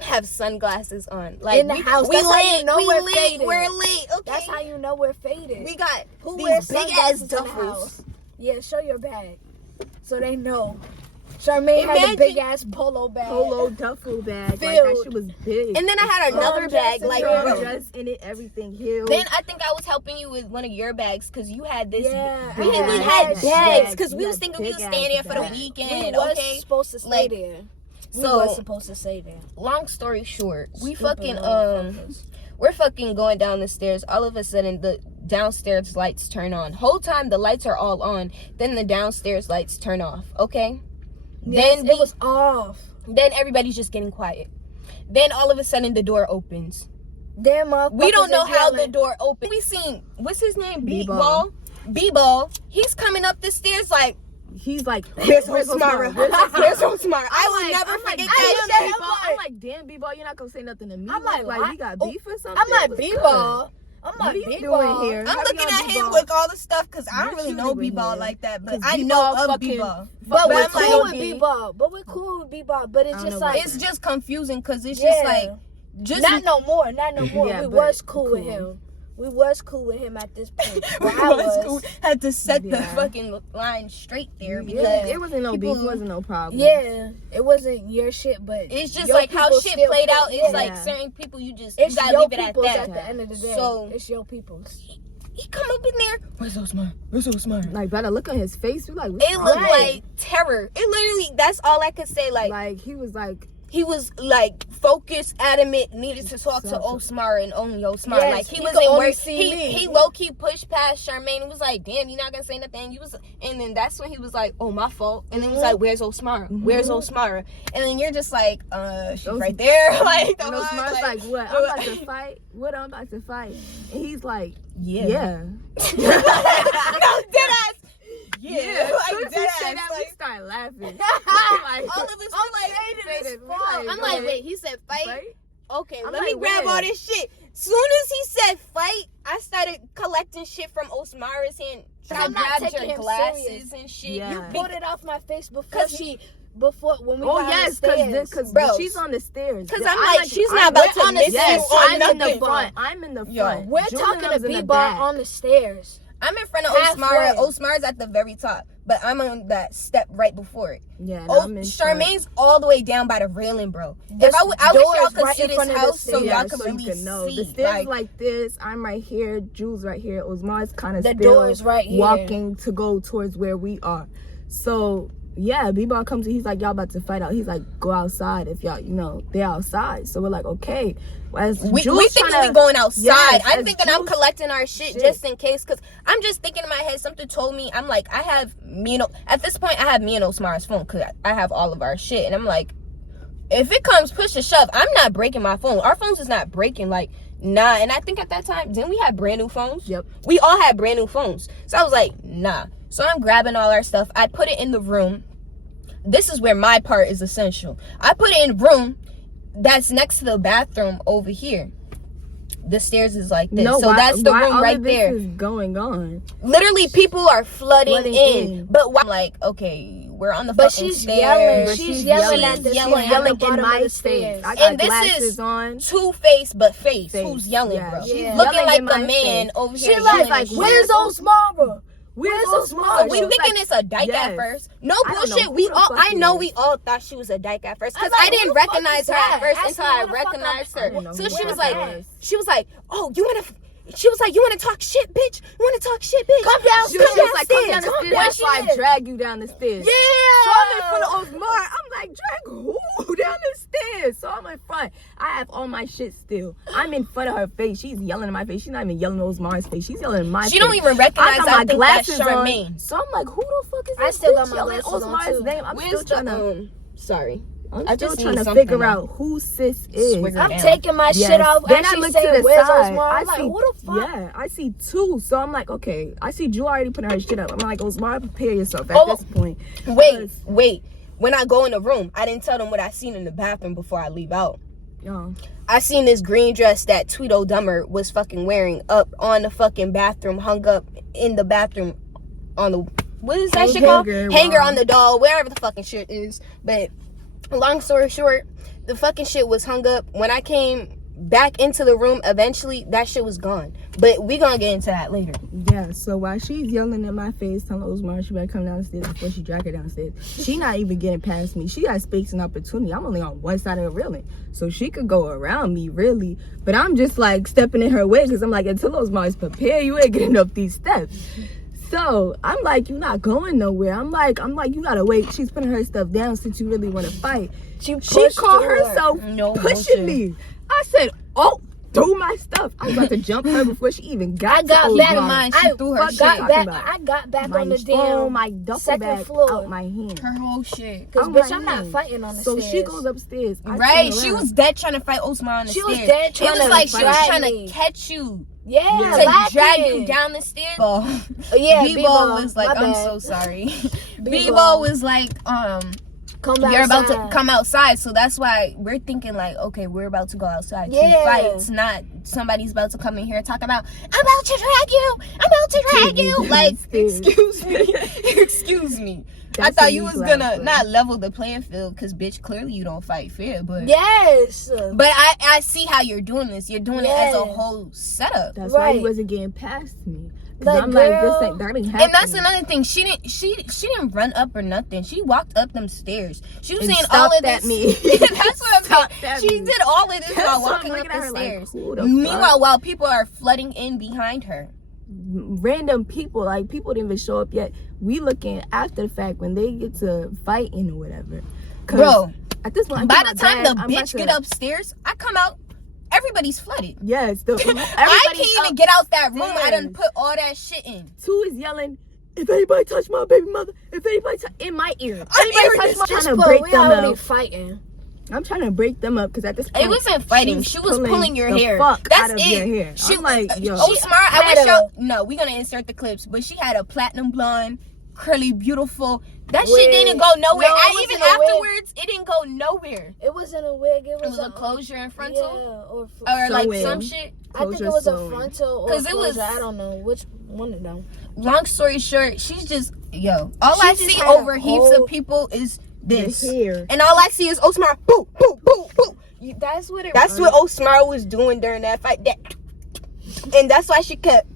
have sunglasses on. Like in the house. We That's how lit. you know we we're lit. faded. We're lit. Okay. That's how you know we're faded. we got Who these wears big ass sunglasses in the duffels. house? Yeah, show your bag. So they know. Charmaine had a Imagine- big ass polo bag. Polo duffel bag. Like, that Filled. shit was big. And then I had another bag, dresses, like, bro. bro. dress in it, everything healed. Then I think I was helping you with one of your bags because you had this. Yeah, we I had had bags bags. because we You was had thinking we was big staying there ass for the bags. We weekend. was Okay. supposed to stay Like, there. We So was supposed to stay there. long story short, we Stupid fucking motherfuckers. we're fucking going down the stairs. All of a sudden, the downstairs lights turn on. Whole time the lights are all on. Then the downstairs lights turn off. Okay. Yes, Then it was off. Then everybody's just getting quiet. Then all of a sudden the door opens. Damn, We don't know how the yelling. door opened. We seen what's his name? B-Ball. B-Ball. He's coming up the stairs like, He's like, where's where's Osmara? Osmara? Where's Osmara? I I'm will like, never I'm forget like, that damn, shit. B-Ball. I'm like, damn, B-Ball, you're not gonna say nothing to me. I'm like, we got oh, beef or something. I'm like What's B-ball. I'm good? like What are you B-ball. doing here? I'm How looking y'all at him B-Ball? with all the stuff because I don't What really you know doing B-Ball here? like that, but 'Cause I B-Ball know of fucking- B-Ball. But we're I'm like, cool with okay. B-ball. But we're cool with B-ball. But it's I don't just know like, It's just confusing because it's Yeah. just like, just not no more. Not no more. Yeah, we but was cool with cool. him. We was cool with him at this point. we Well, I was cool. was. Had to set the Yeah. fucking line straight there because Yeah, it wasn't no people- beef, wasn't no problem. Yeah, it wasn't your shit, but it's just your like how people shit still played feel- out. It's yeah. like certain people you just It's you gotta your leave it at people's that. at the end of the day. So- it's your people's. He come up in there. Where's Osmara? Where's Osmara? Like, better look at his face. You like, what's It wrong? looked Right. like terror. It literally, that's all I could say. Like he was like, He was like focused, adamant, needed to talk to So- Osmara and only Osmara. Yes, like he he wasn't could only worried. see me. He low key pushed past Charmaine and was like, "Damn, you not gonna say nothing." You was, and then that's when he was like, "Oh, my fault." And then he was like, "Where's Osmara? Where's Osmara?" And then you're just like, she's Those- right there." Like, the and fuck, Osmara's like, what? I'm about to fight. What? I'm about to fight. And he's like, yeah. no, dead ass. Yeah, As soon like as he dead said ass. that, we Like, start laughing. like, all of us were like, faded. We I'm go like, ahead. wait, he said fight. Fight? Okay, I'm let me like, grab where? all this shit. Soon as he said fight, I started collecting shit from Osmara's hand. I I'm not grabbed taking your him glasses serious. and shit. Yeah. You You pulled it off my face before 'Cause when we Oh got yes, on the stairs. because Bro. she's on the stairs. Because Yeah, I'm like, she's not about we're on to the miss stairs. you on I'm in nothing. the front. I'm in the Yo. front. We're Julian talking was to in the B-Bar back. on the stairs. I'm in front of Halfway. Osmara. Osmara's at the very top, but I'm on that step right before it. Yeah, and Oh, I'm in front. Charmaine's all the way down by the railing, bro. The If I wish door y'all is could right see in this front of the house so stairs. Yeah, y'all could so you really can know. see. The stairs like this. I'm right here. Jules right here. Osmar's kind of The still door is right here. walking to go towards where we are. So yeah, B-Ball comes and he's like, y'all about to fight out. He's like, go outside if y'all, they're outside. So we're like, okay. As We Jules thinking tryna- we going outside. Yes, I'm as thinking I'm Jules- collecting our shit just in case. Because I'm just thinking in my head, something told me, I'm like, I have at this point, I have me and Osmara's phone because I have all of our shit. And I'm like, if it comes push to shove, I'm not breaking my phone. Our phones is not breaking. Like, nah. And I think at that time, didn't we have brand new phones? Yep. We all had brand new phones. So I was like, nah. So I'm grabbing all our stuff. I put it in the room. This is where my part is essential. I put it in the room. that's next to the bathroom over here. The stairs is like this. No, so that's the room all right of this there. is going on. Literally, people are flooding in. in. But I'm like, okay, we're on the But fucking she's stairs. yelling. But She's yelling at the yelling stairs. yelling at the in bottom of my the face. stairs. I got And this glasses is on. Two-Face, but face. Face. Who's yelling, Yeah. bro? She's Yeah. Looking yelling like in the my man face. over She here. like, yelling like, and where's shit. Osmara? Where's Where's Osmara? Osmara? We She was thinking like, it's a dyke yes. at first. No I don't know bullshit. who We the all, fuck I it know is. we all thought she was a dyke at first because I was I like, didn't who the fuck recognize is her at that? first Ask until me I who the fuck recognized I her. don't know So who she that was like, was. oh, you wanna talk shit, bitch? You wanna talk shit, bitch? Come down, She was like, come down Come the stairs. down That's why I stairs. drag you down the stairs. Yeah. So I'm in front of Osmara. I'm like, drag who down the stairs? So I'm in front. I have all my shit still. I'm in front of her face. She's yelling in my face. She's not even yelling at Osmara's face. She's yelling in my face. She don't even recognize. got I my think that's glasses on. Charmaine. So I'm like, who the fuck is I this still got bitch my yelling glasses on, Osmara's too. name? I'm Where's still trying to. Sorry. I'm I still just trying need to something figure now. out who sis is. Swigger I'm down. taking my shit off. Then I Actually look saying, to the where's side. Osmara? I I'm like, see, who the fuck? yeah, I see two. So I'm like, okay. I see Drew already putting her shit up. I'm like, Osmara, prepare yourself at Oh, this point. Wait. When I go in the room, I didn't tell them what I seen in the bathroom before I leave out. Oh. I seen this green dress that Tweedo Dumber was fucking wearing up on the fucking bathroom, hung up in the bathroom on the, what is that shit called? Hanger on the doll, wherever the fucking shit is. But long story short, the fucking shit was hung up. When I came back into the room, eventually that shit was gone. But we gonna get into that later. Yeah, so while she's yelling in my face, telling Osmara she better come down the stairs before she drag her downstairs, she not even getting past me. She got space and opportunity. I'm only on one side of the railing, so she could go around me, really. But I'm just like stepping in her way because I'm like, until Osmara's prepared, you ain't getting up these steps. So I'm like, you're not going nowhere. I'm like, you gotta wait. She's putting her stuff down since you really want to fight. She called herself pushing me. I said, oh, threw my stuff. I was about to jump her before she even got. I got to back Osmara. in mine. She threw her shit. I got back My on the phone, damn my duffel second bag floor. out my hand. Her whole shit. Cause out bitch, my I'm not hand. fighting on the So stairs. she goes upstairs. I Right, turn she around. was dead trying to fight Osmara on the She stairs. was dead It trying was to like she was drag trying me. to catch you. Yeah, To lacking. drag you down the stairs. Oh, yeah, B-Ball was like, my I'm bad. so sorry. B-Ball. B-Ball was like, Come you're about to outside. come outside. So that's why we're thinking like, okay, we're about to go outside to Yeah. fight. It's not somebody's about to come in here and talk about, I'm about to drag you. I'm about to drag you. Like, excuse me. Excuse me. I That's thought what you you was glad gonna for. not level the playing field because, bitch, clearly you don't fight fair. But Yes. but I see how you're doing this. You're doing it as a Yes. whole setup. That's why he Right. wasn't getting past me. Cause Like, I'm like, girl. this ain't that ain't happening. And that's another thing. She didn't run up or nothing. She walked up them stairs. She was And saying all of stopped at this. me. Yeah, that's what I'm Stopped saying. at She me. did all of this That's while why I'm walking up looking at the her like, stairs. who the Meanwhile, fuck? while people are flooding in behind her. Random people, like people didn't even show up yet. We looking after the fact when they get to fighting or whatever. 'Cause Bro, at this point, by the time the bitch get upstairs, I come out, everybody's flooded. yes, I can't even get out that room. I done upstairs. put all that shit in. Two is yelling, if anybody touch my baby mother, if anybody touch in my ear, I'm anybody touch ear- my, This trying to point, break we them already up. fighting. I'm trying to break them up because at this point It wasn't fighting. she's She was pulling your the hair. Fuck That's out of it. your hair. She, I'm like, yo, Osmara, I had wish a- y'all. No, we're gonna insert the clips, but she had a platinum blonde, curly, beautiful. That shit didn't go nowhere. No, it I even wasn't a wig. afterwards, it didn't go nowhere. It wasn't a wig. It It was was a closure and Yeah, frontal, or or like Sewing. some shit. I think Closure it was a sewing. frontal or 'Cause it was- closure. I don't know which one of them. Long story short, she's just all She I just see had a over heaps whole- of people is this, the hair. and all I see is Osmara. Boo, boo, boo, boo. That's what Osmara was doing during that fight. And that's why she kept.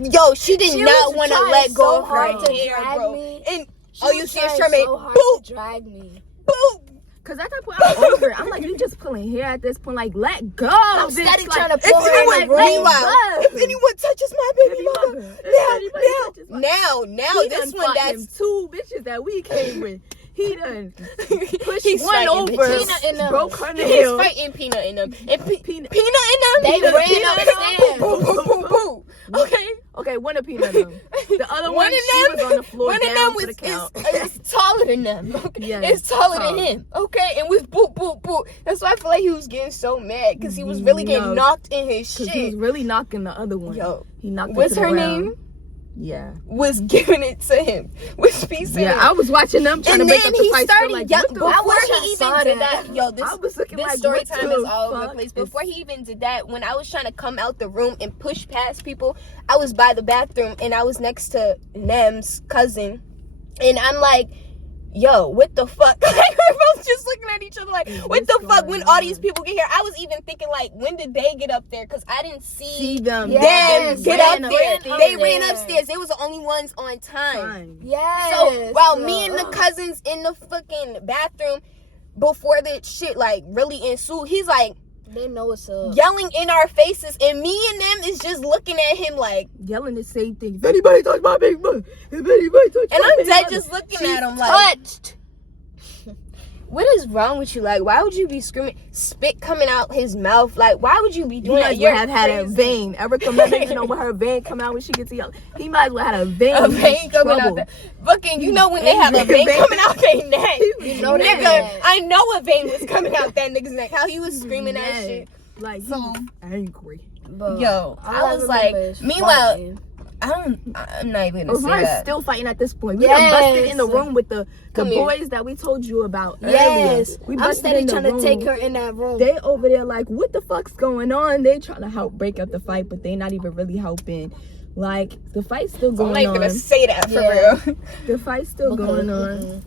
Yo, she did She not was want to trying let go so of her hard to hair, drag bro. me. And She all you was see is trying Charmaine. so hard Boo, to drag me. boo. Cause at that point I'm over it. I'm like, you just pulling hair at this point. Like, let go. I'm bitch. steady Like, trying to If pull her in anyone, the room. meanwhile, if anyone touches my baby mother, Anybody touches my- now, He this done one fought them that's two bitches that we came with. He done pushed He's one fighting over, bitches. Peanut in them. broke her he's nail. fighting Peanut in them, and Peanut. Peanut in them. They Peanut ran in them. upstairs. Boo, boo, boo, boo. Okay. Okay, one of Peanut though. The other One one, of she them, was on the floor one of down them for the was count. is taller than them. Okay? Yes, It's taller tall. than him. Okay, and was boop boop boop. That's why I feel like he was getting so mad because he was really getting No. knocked in his Cause he was shit. really knocking the other one. Yo, he knocked her what's to the her ground. name? Yeah. was giving it to him. Was peacing him. I was watching them trying And to break then up the he fight. started Like, yelling. what the Before fuck? he even did that, yo, I was looking this like, story what time the is all over the fuck? place. Before he even did that, when I was trying to come out the room and push past people, I was by the bathroom and I was next to Nem's cousin, and I'm like, yo, what the fuck? Like, we're both just looking at each other like, what the fuck? When all these people get here, I was even thinking like, when did they get up there? Because I didn't see them. them get up there. They ran upstairs. upstairs. They was the only ones on time. Yes. So while me and the cousins in the fucking bathroom before the shit like really ensued, he's like they know what's up. yelling in our faces, and me and them is just looking at him like yelling the same thing. If anybody touch my big brother, if anybody touch and my I'm big dead brother, just looking she's at him like, touched. what is wrong with you? Like, why would you be screaming, spit coming out his mouth? Like, why would you be He doing might that? as You're well have had a crazy. vein. Ever come out, you know, when her vein come out when she gets young. He might as well had a vein. A vein He's coming out trouble. there. Fucking, you know when they have a Angry vein vein. coming out their neck. You know that. Nigga, I know a vein was coming out that nigga's neck. How he was screaming that Mad. shit. Like, he So- was angry. But Yo, all I was remember like, is meanwhile, fighting. I'm not even gonna say Osmara's that. still fighting at this point. We done busted in the Yes. room with the Come here. boys that we told you about Yes. earlier. We I'm busted steady in the trying to room. take her in that room. They over there like, what the fuck's going on? They trying to help break up the fight, but they not even really helping. Like, the fight's still I'm going not even on. gonna say that for Yeah. real. The fight's still going on.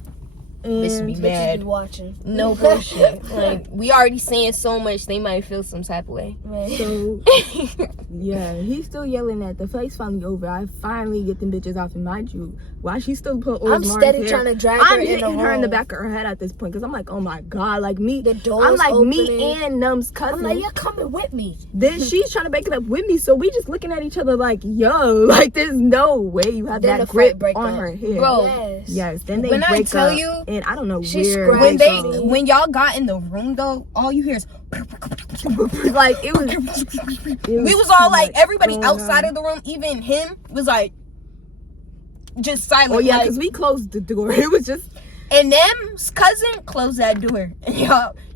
Bitch be And mad. Bitches be watching. No bullshit. Like, we already saying so much, they might feel some type of way. Man. so, yeah, he's still yelling at the fight's finally over. I finally get them bitches off, and mind you, why she still put I'm Osmar's steady hair, trying to drag her I'm in the hitting her in the room. back of her head at this point, because I'm like, oh my god, like me, The door's I'm like me opening. and Num's cousin. I'm like, you're coming with me. Then she's trying to break it up with me, so we just looking at each other like, yo, like there's no way you have Then that the grip fight break on up. her hair. Bro. Yes. Yes, then they When I break tell up, you, and I don't know she where scratched when they they go. when y'all got in the room though, all you hear is like it was we was all like, everybody going outside on. of the room, even him, was like just silent. Oh yeah, like, because we closed the door. It was just and them's cousin closed that door, and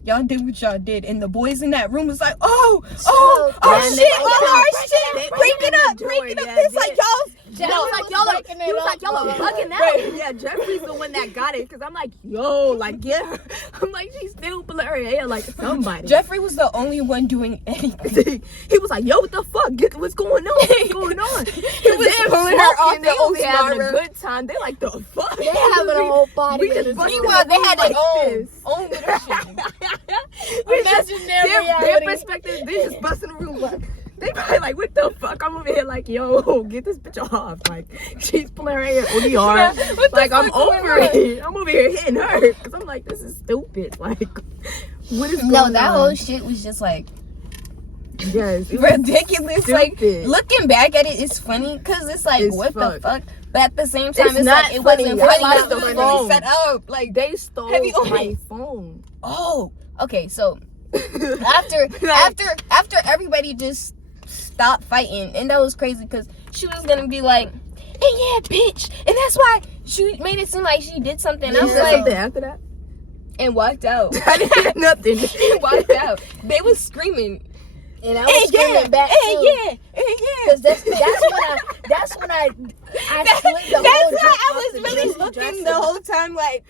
y'all did what y'all did, and the boys in that room was like, oh and shit, they all opened our up, shit, they break opened it the up, door, break it up. yeah, It's like they- y'all. He was like, y'all are bugging out. Yeah, Jeffrey's the one that got it. Because I'm like, yo, like, get her. I'm like, she's still pulling her hair like somebody. Jeffrey was the only one doing anything. He was like, yo, what the fuck? Get what's going on? What's going on? He was pulling her off They over the there having a Osmara. good time. They like, the fuck? They having a whole party. We just in busted this Meanwhile, they had their like own little shit. We just- Imagine their their reality. perspective, they just busting the room like, they probably like, what the fuck? I'm over here like, yo, get this bitch off. Like, she's pulling her hair ODR. Yeah, what the Like, I'm fuck going over on? it. I'm over here hitting her. Because I'm like, this is stupid. Like, what is going No, on? that whole shit was just like Yes. it was ridiculous. Like, stupid. looking back at it, it's funny because it's like, It's what the fuck. fuck? But at the same time, It's it's not like, it funny. wasn't I funny. like It the was phone. really set up. Like, They stole Heavy on my it. phone. oh, okay. So after everybody just stopped fighting, and that was crazy because she was gonna be like, and yeah, bitch, and that's why she made it seem like she did something. I was Said like, something after that? and walked out. I didn't hear nothing. She walked out. They was screaming. And I was screaming back too. yeah. Cause that's when I slid the That's whole why drink I off was the really dresser. looking the whole time like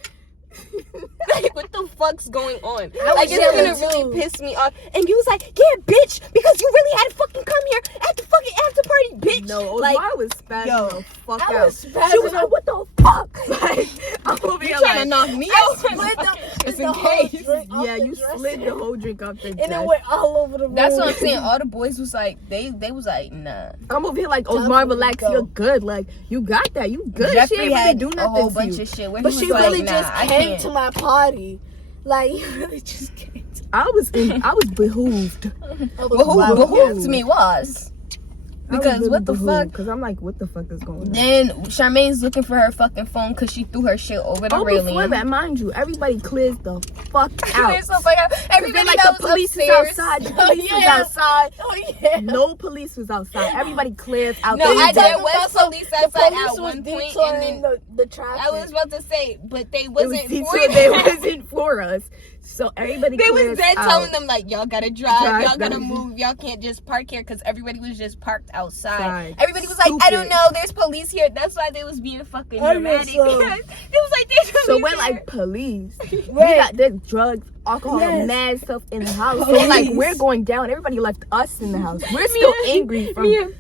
what the fuck's going on? I Like, was it's gonna yelling, really too. piss me off. And you was like, yeah, bitch, because you really had to fucking come here at the fucking after party, bitch. No, like, I was spazzing yo, the fuck I out. was spazzing She was like, what the fuck? Like, I'm over you here trying like, to knock me I out? slid Just the in whole case. drink off yeah, the you dresser. slid the whole drink off the And dress. it went all over the room. That's what I'm saying. All the boys was like, they was like, nah. I'm over here like, Time Osmar, for me to relax, go. you're good. Like, you got that. You good. she Jeffrey ain't really had do a nothing whole to bunch you. of shit where But he she was like, really nah, just I came can't. to my party. Like, you really just came to I was behooved. Behooved me was. Because what the fuck? Because I'm like, what the fuck is going on? Then Charmaine's looking for her fucking phone because she threw her shit over the Oh, railing. before that, mind you, everybody clears the fuck out. Clears the fuck out. Everybody like that the was police is upstairs. outside. The police was outside. Oh yeah. No police was outside. Everybody clears out. No, They there just- was police The outside police at was one point, detouring and then the traffic. I was about to say, but they it was wasn't for detour- they that. wasn't for us. So everybody They was clears there out. telling them like, y'all gotta drive, y'all gotta Drive. move, y'all can't just park here because everybody was just parked outside. Outside. Everybody was like, I don't Stupid. know, there's police here. That's why they was being fucking dramatic. so. Because it was like there's So police we're here. like police. We Right. got this drugs, alcohol, Yes. mad stuff in the house. So like we're going down. Everybody left us in the house. We're still angry from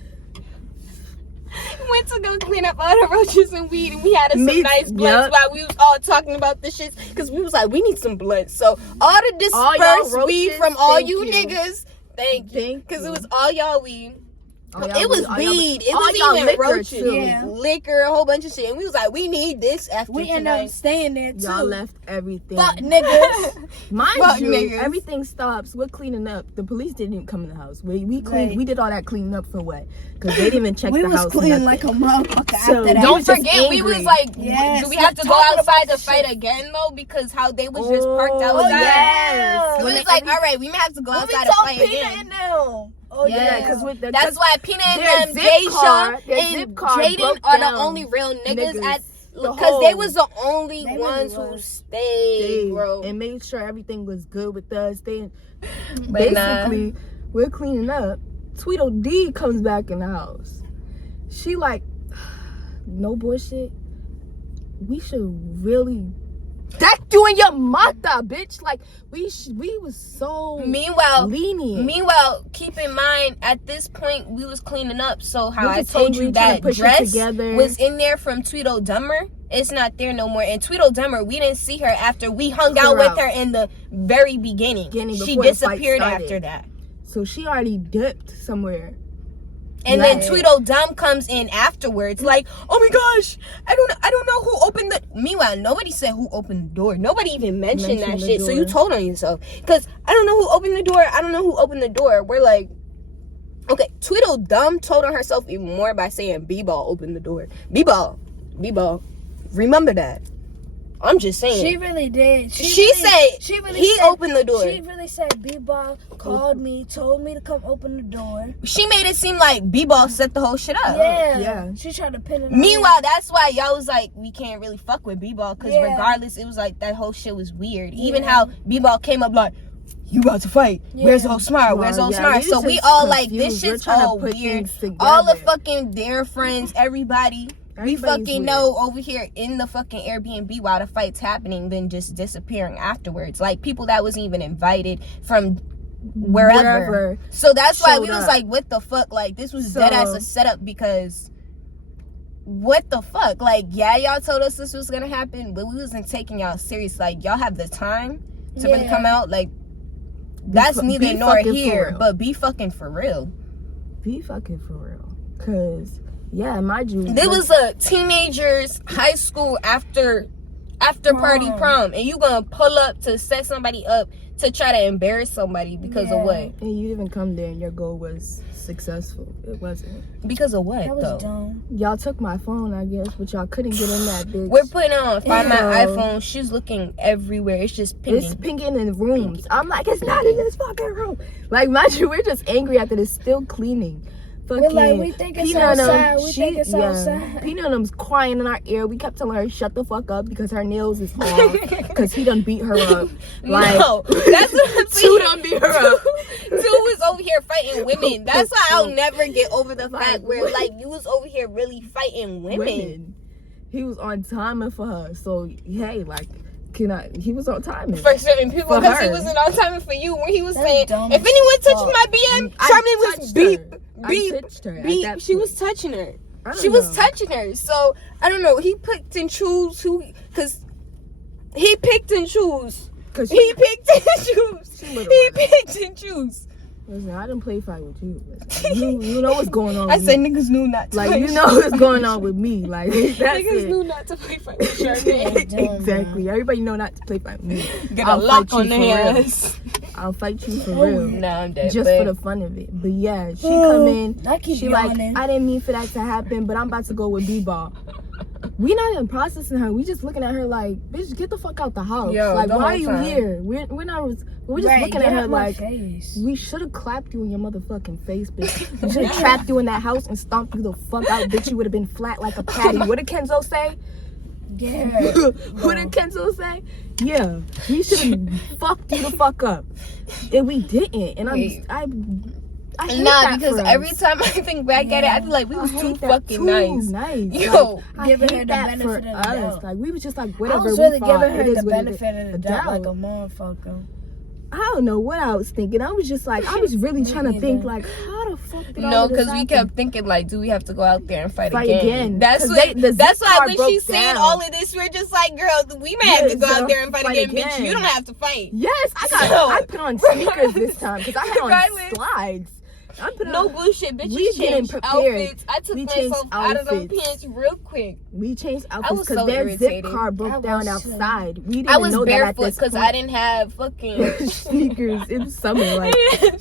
went to go clean up all the roaches and weed, and we had us some Me- nice blunts yep. while we was all talking about the shits, because we was like, we need some blunts. So all the All y'all dispersed weed roaches, from all thank you you. niggas, thank you, Thank because you. it was all y'all weed. All y'all It was all y'all- weed. It all was y'all even liquor, roaches, too. Yeah. liquor, a whole bunch of shit, and we was like, we need this after We ended tonight. up staying there too. Y'all left everything. Fuck niggas. Mind Fuck you, niggas. everything stops. We're cleaning up. The police didn't even come in the house. We cleaned. Right. We did all that cleaning up for what? Because they didn't even check We the was house. cleaning nothing. like a motherfucker So, after that. we Don't was just forget, we was angry. like, Yes, do we have to stop go talking outside about to fight shit. again though? Because how they was just parked Oh, outside. yes. We When was they- like, all right, we may have to go When we outside to told fight Peanut again. and them. Oh yeah, yeah, because with the That's why Peanut their and them, zip car- Deja their and zip car Jaden broke are the down. only real niggas Niggas. at, The because they whole- was the only They ones really who was. stayed, bro. and made sure everything was good with us. They But nah. basically we're cleaning up. Tweedledee comes back in the house. She like, no bullshit. We should really deck you in your mata, bitch. Like we was so Meanwhile, lenient. keep in mind at this point we was cleaning up. So how We're I just told angry, you trying to that push it dress together. was in there from Tweedledummer. It's not there no more. And Tweedledummer, we didn't see her after we hung out Clear with out. her in the very beginning. She before the fight disappeared started. after that. So she already dipped somewhere. And Right. then Tweedledum comes in afterwards, like, oh my gosh, I don't know who opened the. Meanwhile, nobody said who opened the door. Nobody even mentioned that the shit. So you door. told on yourself, because I don't know who opened the door. I don't know who opened the door. We're like, okay, Tweedledum told on herself even more by saying B-Ball opened the door. B-Ball, remember that. I'm just saying. She really did. She said he opened the door. She really said B-Ball called me, told me to come open the door. She made it seem like B-Ball set the whole shit up. Yeah. She tried to pin it on Meanwhile, that's why y'all was like, we can't really fuck with B-Ball, because Yeah. regardless, it was like that whole shit was weird. Even Yeah. how B-Ball came up like, you about to fight? Where's Osmara? Where's Well, yeah, Osmara? we So was we just all like, this confused. We're shit's trying to all put weird. things All the together. fucking their friends, everybody. We Everybody's fucking weird. know over here in the fucking Airbnb while the fight's happening, then just disappearing afterwards. Like people that wasn't even invited from wherever. So that's why we showed was up. like, what the fuck? Like this was So- dead as a setup, because what the fuck? Like, yeah, y'all told us this was gonna happen, but we wasn't taking y'all serious. Like, y'all have the time to really come out. Like, that's neither be nor fucking for here, real. but be fucking for real. Be fucking for real. Cause yeah, mind you, There was a teenagers high school after party prom, and you gonna pull up to set somebody up to try to embarrass somebody because of what? and you didn't come there and your goal was successful. It wasn't. Because of what That was though? dumb. Y'all took my phone, I guess, but y'all couldn't get in that bitch. We're putting on Find My Yeah. iPhone. She's looking everywhere. It's just pinging. It's pinging in rooms. I'm like, it's not in this fucking room. Like, mind you, we're just angry after this still cleaning. Fucking like, we think it's Peanut and them, outside. We think it's outside. Peanut and them's crying in our ear. We kept telling her, shut the fuck up because her nails is off. Because he done beat her up. Like, no, that's what I'm saying. Two done beat her up. Two was over here fighting women. That's why I'll never get over the Like, fact where, what? like, you was over here really fighting women. He was on timing for her. So, hey, like, he was on timing. For certain people, For because he her. wasn't on time for you. When he was That's saying, dumb if as anyone touches fuck. my BM, I Charmin was touched beep, her. beep, I touched her at beep. that She point. was touching her. I don't She was know. touching her. So, I don't know. He picked and chose who, because he picked and chose. Cause He picked and chose. She little He one. picked and chose. Listen, I didn't play fight with you. Listen, you know what's going on. I with said me. niggas knew not to Like, play. you know what's going on with me. Like, that's Niggas it. knew not to play fight with Charmin. Exactly. Everybody know not to play fight with me. Get I'll a lock fight you on for their real. ass. I'll fight you for real. Nah, I'm dead. Just but for the fun of it. But yeah, she come in. I keep She like, yawning. I didn't mean for that to happen, but I'm about to go with B-Ball. We not even processing her. We just looking at her like, bitch, get the fuck out the house. Yo, like, the why whole are you time. here? We're not. We're just Right, looking get at her out my like, face. we should have clapped you in your motherfucking face, bitch. We should have trapped you in that house and stomped you the fuck out, bitch. You would have been flat like a patty. What did Kenzo say? Yeah. What did Kenzo say? Yeah, we should have fucked you the fuck up, and we didn't. And Wait. I hate Nah, that because for every us. time I think back at it, I feel like we I was hate too that fucking too nice. nice. Yo, I Giving hate her the that benefit for of the us. doubt. Like we was just like I whatever. was we really thought, giving it her is the what it benefit of the is. doubt like a motherfucker. I don't know what I was thinking. I was just like, I was really trying to think like, how the fuck did all no, of this because we happen? kept thinking like, do we have to go out there and fight Fight again? again. That's 'Cause what. the That's zip why car when broke she's saying down. all of this, we're just like, girl, we may have to go out there and fight again, bitch. You don't have to fight. Yes, I put on sneakers this time because I had on Regardless. slides. I put No on, bullshit, bitches we getting changed prepared. outfits. I took We myself changed out of them outfits. pants real quick. We changed I outfits was because so their irritated. zip car I broke down was too. outside. We didn't I was know barefoot that at because this I didn't have fucking sneakers in summer. Like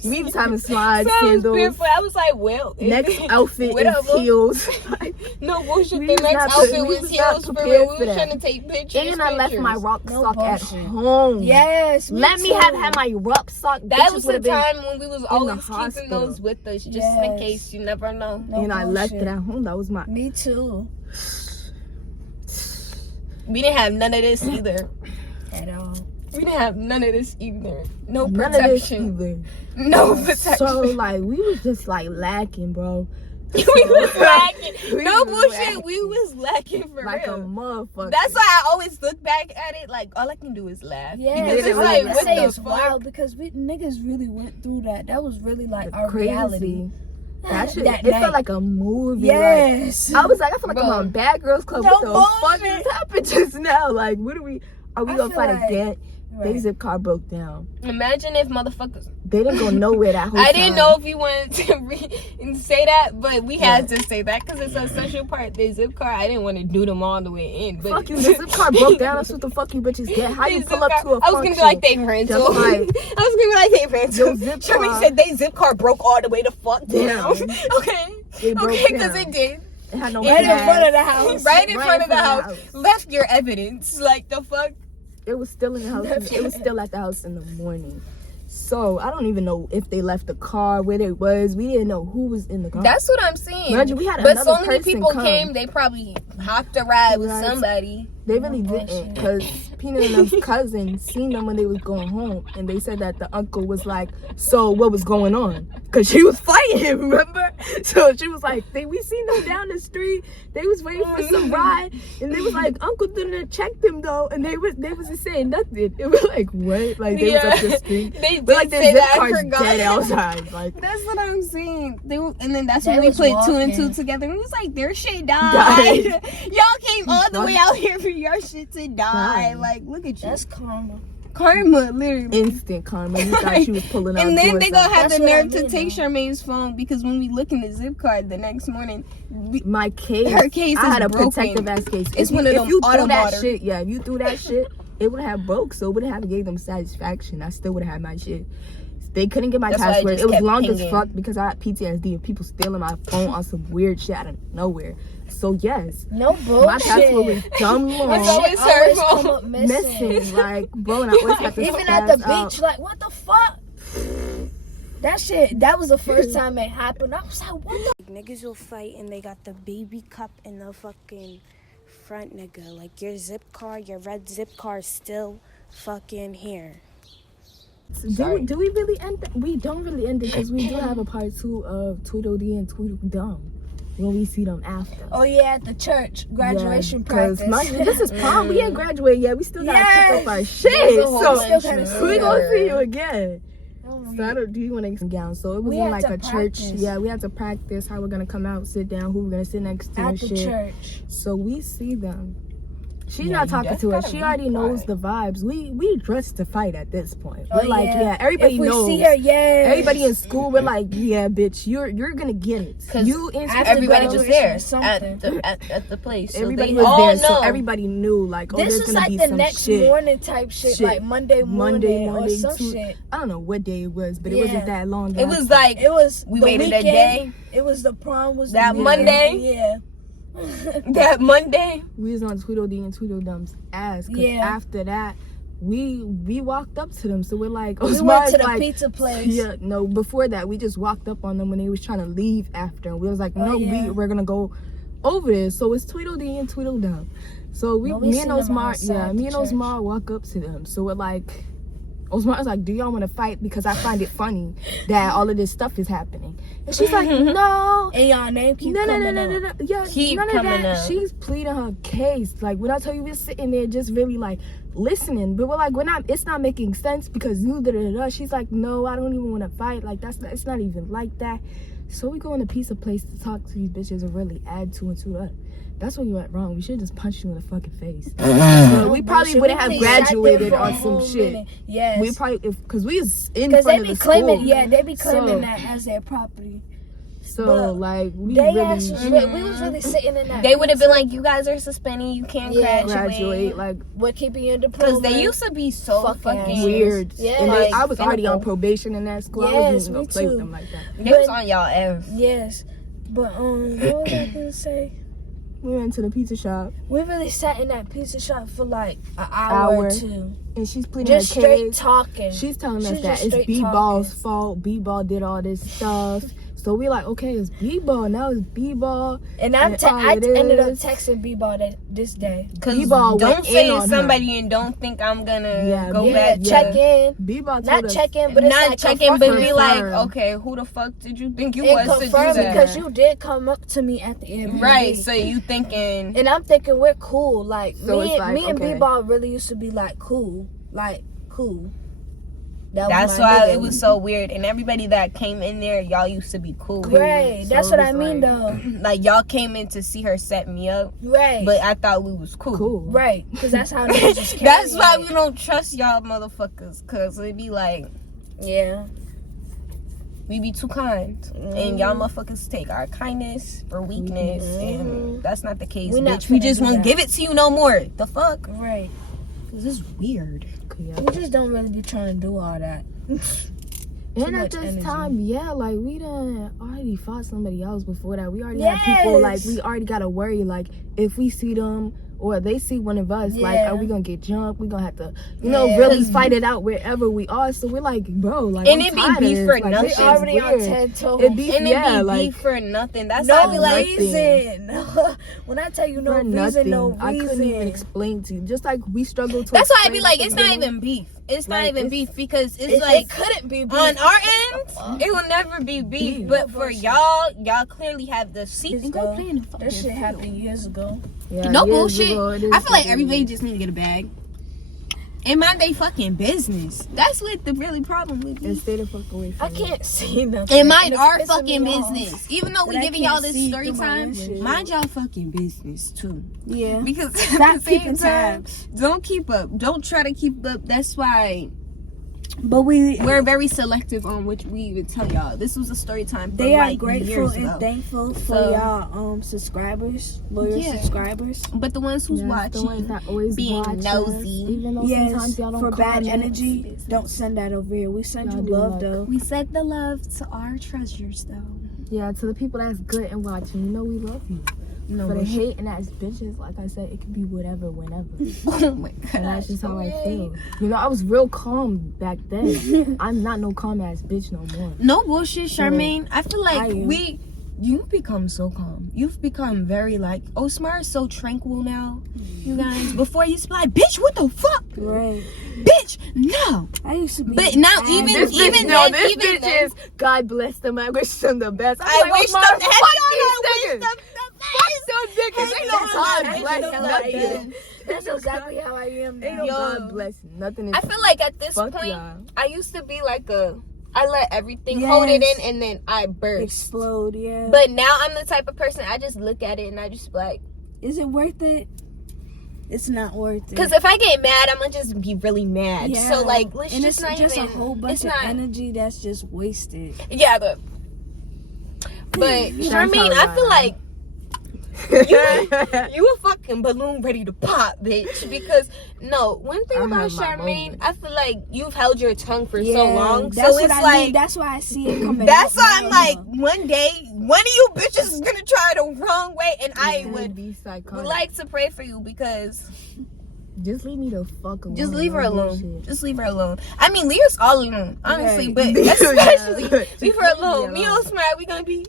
we was having slides, So I was sandals. barefoot. I was like, well, Next outfit whatever. is heels. Like, No bullshit. We The was next not outfit pre- we was was not heels for prepared real. for We was that. trying to take pictures. and I left my rock No sock at bullshit. home. Yes, Let me too. have had my ruck sock. That Bitches was the would've been- time when we was always keeping hospital. those with us, just in Yes. case. You never know. No and I left bullshit. it at home. That was my. Me too. We didn't have none of this either. At all. We didn't have none of this either. No None of this protection. either. No protection. So like we was just like lacking, bro. we was lacking. We No was bullshit. lacking. We was lacking for Like a real. motherfucker. That's why I always look back at it like all I can do is laugh. Yeah, because it's literally, like I what say the it's fuck? wild because we niggas really went through that. That was really like our crazy. reality. That shit, That it night. felt like a movie. Yes. Like, I was like, I feel like I'm Bro. on Bad Girls Club. No What the fuck bullshit. just happened just now? Like, what are we I gonna feel fight like- again? They Right. zip car broke down. Imagine if motherfuckers. They didn't go nowhere that whole time. I didn't know if you wanted to say that, but we had to say that because it's a social part. The zip car, I didn't want to do them all the way in. But Fuck you, the zip car broke down. That's what the fuck you bitches get. How The you zip pull up car- to a I was gonna be function? like they rental. Just like- I was gonna be like they rental. Your zip Sherman car- said they zip car broke all the way the fuck down. Down. Okay. It broke Okay, because down. it did. It had no Right in gas. front of the house. Right in front of the house. Left your evidence. Like the fuck. It was still in the house. It was still at the house in the morning. So I don't even know if they left the car, where they was. We didn't know who was in the car. That's what I'm saying. Imagine we had but another so many person people come. came, they probably hopped a ride with Right. somebody. They really didn't, because Peanut and his cousin seen them when they was going home, and they said that the uncle was like, so what was going on? Because she was fighting him, remember? So she was like, we seen them down the street, they was waiting for some ride, and they was like, Uncle didn't check them though, and they wasn't saying nothing. It was like, what? Like they was up the street. They did But like say their zip that. I car's forgot. dead outside. Like That's what I'm saying. And then that's They when we was put two and two walking. together. And it was like, their shit died. Died. Y'all came all the way out here for your shit to die. Died. Like, look at you. That's karma. karma, literally. instant karma. You thought she was pulling out. And then they gonna have That's the what I nerve to mean, take though. Charmaine's phone because when we look in the zip card the next morning, my case. Her case I is had a broken. protective ass case. It's if one you, of if them you threw that automotor. shit, yeah, if you threw that shit, it would have broke. So it would have gave them satisfaction. I still would have had my shit. They couldn't get my That's why I password. just It was kept long as pinging. fuck because I had PTSD of people stealing my phone on some weird shit out of nowhere. So yes, No bullshit. my password was dumb It's long, always Shit always her come fault. up missing. missing. Like, bro, and I always had to Even at the spaz out. beach, like, what the fuck? That shit, that was the first time it happened. I was like, what the? Niggas will fight and they got the baby cup in the fucking front, nigga. Like, your zip car, your red zip car is still fucking here. Do we really end it? We don't really end it because we do have a part 2 of Tweedledee and Tweedledum when we see them after. Oh yeah, at the church graduation practice. This is prom. We ain't graduated yet. We still gotta pick up our Yes. shit. There's a whole So bunch gotta of see we it. gonna see you again. Oh, So I don't, do you want to gown? So it was We in had like to a church. practice. Yeah, we had to practice how we're gonna come out, sit down, who we're gonna sit next to, at and the shit. church. So we see them. She's Yeah, not you talking just to us. gotta She be already knows quiet. the vibes. We dressed to fight at this point. Oh, We're like, yeah, everybody if we knows. see her, yeah. Everybody in school, we're like, yeah, bitch, you're gonna get it. 'Cause You in after Everybody was graduation there or something. at the place. So everybody they was all there, know. so everybody knew like, oh, This there's is gonna like be the some next shit. morning type shit, like Monday morning or some shit. I don't know what day it was, but it Yeah. wasn't that long. It was like It was we the waited weekend. a day. It was the prom was That the weekend. Monday? Yeah. That Monday. we was on Tweedledee and Tweedledum's ass. 'Cause Yeah. after that, we walked up to them, so we're like, We Osmara's went to the like, pizza place. yeah, no, before that, we just walked up on them when they was trying to leave after, and we was like, Oh, no, yeah. we're gonna go over there. So it's Tweedledee and Tweedledum. So me and Osmara walk up to them. So we're like, Osmara's like, do y'all want to fight? Because I find it funny that all of this stuff is happening. And she's like, no. And y'all name keep coming up. Yeah, Keep none of coming that. up. She's pleading her case. Like, when I tell you, we're sitting there just really like listening. But we're like, it's not making sense because you da-da-da-da. She's like, no, I don't even want to fight. Like, it's not even like that. So we go in a pizza place to talk to these bitches and really add two and two up. That's when you went wrong. We should just punch you in the fucking face. We probably wouldn't have graduated on some shit. Yes. We probably, because we was in front of the school. They be claiming that as their property. So, But like, we we really was really sitting in that. They would have been like, you guys are suspended, you can't graduate. like, We're keeping your diploma. Because they used to be so fucking weird. Yeah. And like, I was already on cynical. probation in that school. I Yes, wasn't even me gonna play with too. them like that. They was on y'all ass. Yes. But, what was I going to say? We went to the pizza shop We really sat in that pizza shop for like an hour or two. and she's pleading Just her straight case. talking. She's telling us She's that just it's straight B-Ball's talking. fault. B-Ball did all this stuff. So we like, okay, it's B-Ball. Now it's B-Ball. And I ended up texting B-Ball this day. Because B-Ball don't went say in it's on somebody and don't think I'm gonna go Yeah, back to check in. B-Ball told Not us, check in, but it's not like check in, but be confirm. like, okay, who the fuck did you think you and was to do confirm that? because you did come up to me at the Airbnb. Right, so you thinking And I'm thinking we're cool. Like So it's like, me and okay. B-Ball really used to be like cool. Like cool. That was that's my why nigga. it was so weird. And everybody that came in there, y'all used to be cool. Right. So That's it what I was mean like- though. Like y'all came in to see her set me up, Right. but I thought we was cool. cool. Right. Because that's how niggas just That's carry why it. we don't trust y'all motherfuckers, cause it be like Yeah. we be too kind, and y'all motherfuckers take our kindness for weakness, and that's not the case, We not bitch. We finna just do won't that. give it to you no more. The fuck? Right. This is weird. Yeah. We just don't really be trying to do all that. And at much this energy. time, yeah, like we done already fought somebody else before that. We already have people, like, Yes. we already gotta worry, like, if we see them or they see one of us, like, Yeah. are we gonna get jumped? We gonna have to, you know, Yeah. really fight it out wherever we are. So we're like, bro, like, And I'm it be tired of beef this. for Like, nothing. this We shit's already on weird. 10 toes. It be, And yeah, it be like, beef for nothing. That's why I No be like, reason. When I tell you no for reason, nothing. no reason. I couldn't even explain to you. Just like we struggle to. that's why I be explain like, to it's not them. even beef. It's not Like, even it's- beef because it's It like couldn't be beef. on our end, it will never be beef. Beef. But for y'all clearly have the seat It's and go though. play in the fucking That shit field. happened years ago. Yeah, No years bullshit. ago, it is I feel like what it everybody is. just need to get a bag. And mind they fucking business. That's what the really problem with And me. stay the fuck away from I me. can't see nothing. And mind it's our pissing fucking me off. business. Even though we That I giving can't y'all this see story through my time, windshield. mind y'all fucking business too. Yeah. Because Stop at the same keeping time, tabs. don't keep up. Don't try to keep up. That's why But we're very selective on which we even tell y'all. This was a story time for they are like grateful years and ago. thankful for So- y'all subscribers, loyal Yeah. subscribers. But the ones who's Yes, the ones watching, that always being watch us, nosy. even though Yes, sometimes y'all don't for bad comment. energy, don't send that over here. We send Y'all you do love love. though. we said the love to our treasures though. Yeah, to the people that's good and watching, you know we love you. No, For the but- hating ass bitches, like I said, it could be whatever, whenever. oh my And god. that's just how I feel. You know, I was real calm back then. I'm not no calm ass bitch no more. No bullshit, Charmaine. I feel I like am. you've become so calm. You've become very like Osmara is so tranquil now. You guys, before you used to be like, bitch, what the fuck, Right. bitch, no. I used to be. But now mad. even This bitch, then, no, this even bitch then, is, God bless them. I wish them the best. I'm I like, wish them Omar, the fuck these wish niggas. them Fuck those niggas. Ain't no God That's bless exactly how I nothing. am. That's exactly how I am Ain't now. no Yo. God bless nothing. I feel like at this Fuck point, y'all. I used to be like I let everything hold it Yes. in and then I burst. Explode, yeah. But now I'm the type of person I just look at it and I just be like, is it worth it? It's not worth it. because if I get mad, I'm gonna just be really mad. Yeah. So like, let's and just it's not just even. a whole bunch it's of not. energy that's just wasted. Yeah, but Charmaine, I feel like you a fucking balloon ready to pop, bitch. Because no, one thing I about have my Charmaine, moments. I feel like you've held your tongue for so Yeah, long, that's so what it's I like. mean. That's why I see it coming. That's out why I'm now, like, though. one day, one of you bitches is gonna try the wrong way, and I would be psychotic. like to pray for you because Just leave me the fuck alone. just leave her No alone. bullshit. Just leave her alone. I mean, leave us all alone, honestly, Right. but especially Yeah. leave her Just leave me alone. Me and alone. Osmara, we gonna be.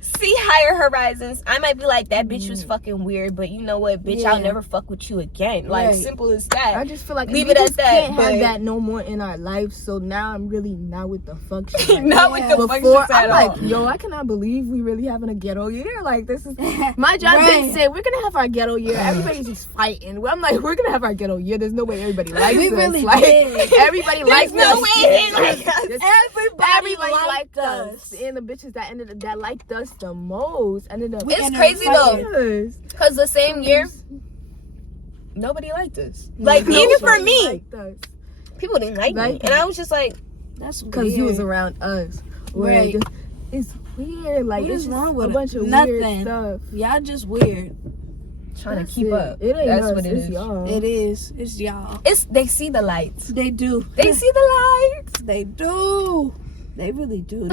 See higher horizons. I might be like, that bitch was fucking weird, but you know what, bitch, I'll never fuck with you again. Like, simple as that. I just feel like leave we it just at that. Can't have that no more in our life. So now I'm really not with the fuck shit. Not with the fuck Before shit at I'm all. like, yo, I cannot believe we really having a ghetto year. Like, this is my job. Did say we're gonna have our ghetto year. Everybody's just fighting. I'm like, we're gonna have our ghetto year. There's no way everybody likes us. really like, did. everybody likes no us. way they like us. Everybody liked us. And the bitches that liked us the most ended up. It's crazy though, because the same year, nobody liked us. Like, even for me, people didn't like me. And I was just like, That's because you was around us. Right. It's weird. Like, What it's is wrong a with bunch of Nothing. weird stuff. Y'all just weird. trying That's to keep it. up. It ain't That's us, what it it's is. y'all. It is. It's y'all. They see the lights. They do. They see the lights. They do. They really do.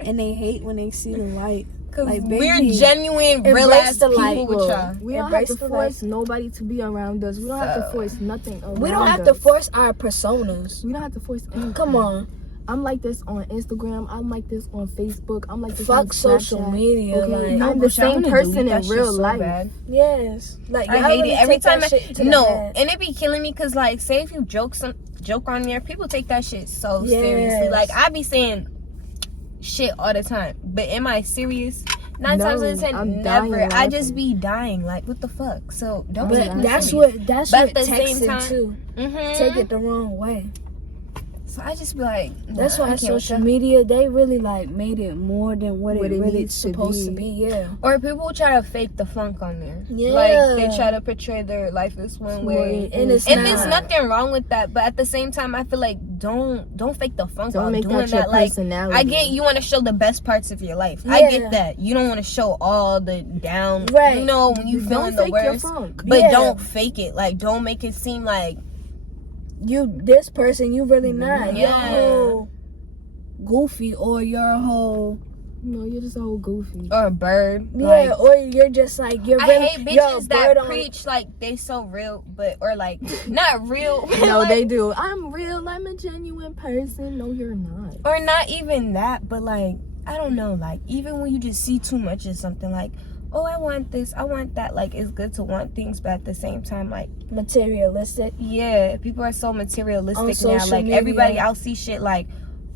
And they hate when they see the light. Cause Like, we're baby, genuine, real embrace ass the people light, with y'all. We don't have Embrace to the force nobody to be around us. We don't have to force nothing around us. We don't have to force our personas. We don't have to force anything. Come on. I'm like this on Instagram. I'm like this on Facebook. I'm like this on Fuck social Snapchat. media. Okay? Like, I'm the same person in real life. yes. Like, I y'all hate really it every take that time. shit to the No, head. and it be killing me because, like, say if you joke on there, people take that shit so Yes. seriously. Like, I be saying shit all the time, but am I serious? 9 times out of 10, I'm never. dying I just laughing. be dying. Like, what the fuck? So don't. But take me that's serious. what But at the same texting time- too. Take it the wrong way. So I just be like, That's nah, I why can't with social that. media, they really like made it more than what it really needs to supposed to be. be. Yeah. Or people try to fake the funk on there. Yeah. Like, they try to portray their life as one way. And it's And not. there's nothing wrong with that, but at the same time, I feel like don't fake the funk Don't while make doing that your that. Like, personality. I get you want to show the best parts of your life. I Yeah. get that. You don't want to show all the down. Right. You know when you feeling the Don't fake your worst, funk. but Yeah. don't fake it. Like, don't make it seem like You this person, you really not. You're Yeah. a whole goofy, or you're a whole No, you're just a whole goofy. or a bird. yeah, Like, or you're just like you're I really hate you're a bitches that bird on- preach like they so real, but or like not real. No, like, they do. I'm real. I'm a genuine person. No, you're not. or not even that, but like I don't know, like even when you just see too much of something, like oh I want this, I want that. Like it's good to want things, but at the same time, like materialistic. yeah, people are so materialistic On now. social Like media. everybody, I'll see shit like.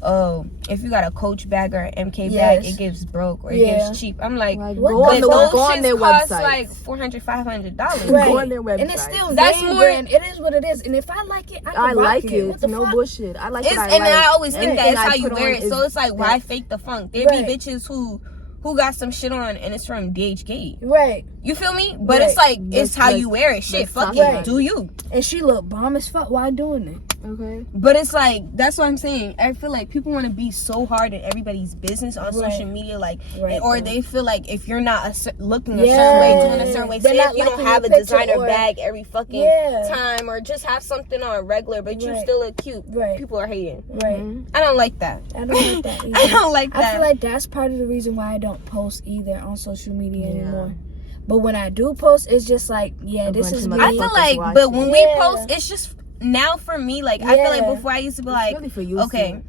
Oh, if you got a Coach bag or an MK Yes. bag, it gives broke or it Yeah. gives cheap. I'm like, Like, What go the on, but go those on their shits cost website. like $400, $500. Right. Go on their website. And it's still That's name more- brand. It is what it is. And if I like it, I can I rock like it. it. What the No fuck? bullshit. I like It's, it. I and like. I always think that Anything it's I how you put wear on it. is So it's like, why that- fake the funk? There Right. be bitches who got some shit on and it's from DHgate. Right. You feel me? But it's Right. like, it's how you wear it. Shit, let's fuck talk it. about it. Do you? And she look bomb as fuck while doing it. Okay. But it's like, that's what I'm saying. I feel like people want to be so hard in everybody's business on Right. social media. Like, Right. or they feel like if you're not looking a Yeah. certain way, doing a certain way, They're say not if you don't liking have a your picture designer or- bag every fucking Yeah. time, or just have something on regular, but you Right. still look cute. Right. People are hating. Right. Mm-hmm. I don't like that. I don't like that either. I don't like that. I feel like that's part of the reason why I don't post either on social media Yeah. anymore. But when I do post, it's just like, yeah, A this bunch is of me. I feel motherfuckers like, watch but it. when we Yeah. post, it's just now for me. Like I feel like Yeah. before I used to be It's like, really for you. okay,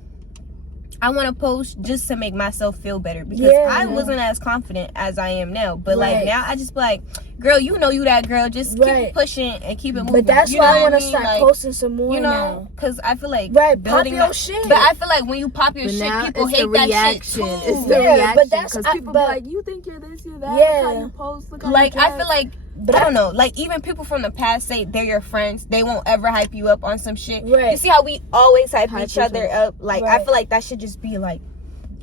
I want to post just to make myself feel better because Yeah. I wasn't as confident as I am now. But like Right. now, I just be like, girl, you know you that girl. Just keep Right. it pushing and keep it moving. But that's You why know I what want to mean? start Like, posting some more you know, now. because I feel like Right, pop building your that- shit. But I feel like when you pop your But shit, now people it's hate the that reaction. shit too. It's the Yeah, reaction. but that's- Because people but- be like, you think you're this, you're that. Yeah. Look how you post. Look how Like you I dress. feel like But I don't know, like even people from the past say they're your friends, they won't ever hype you up on some shit. Right. You see how we always hype Hype each other each up? Like I Right. feel like that should just be like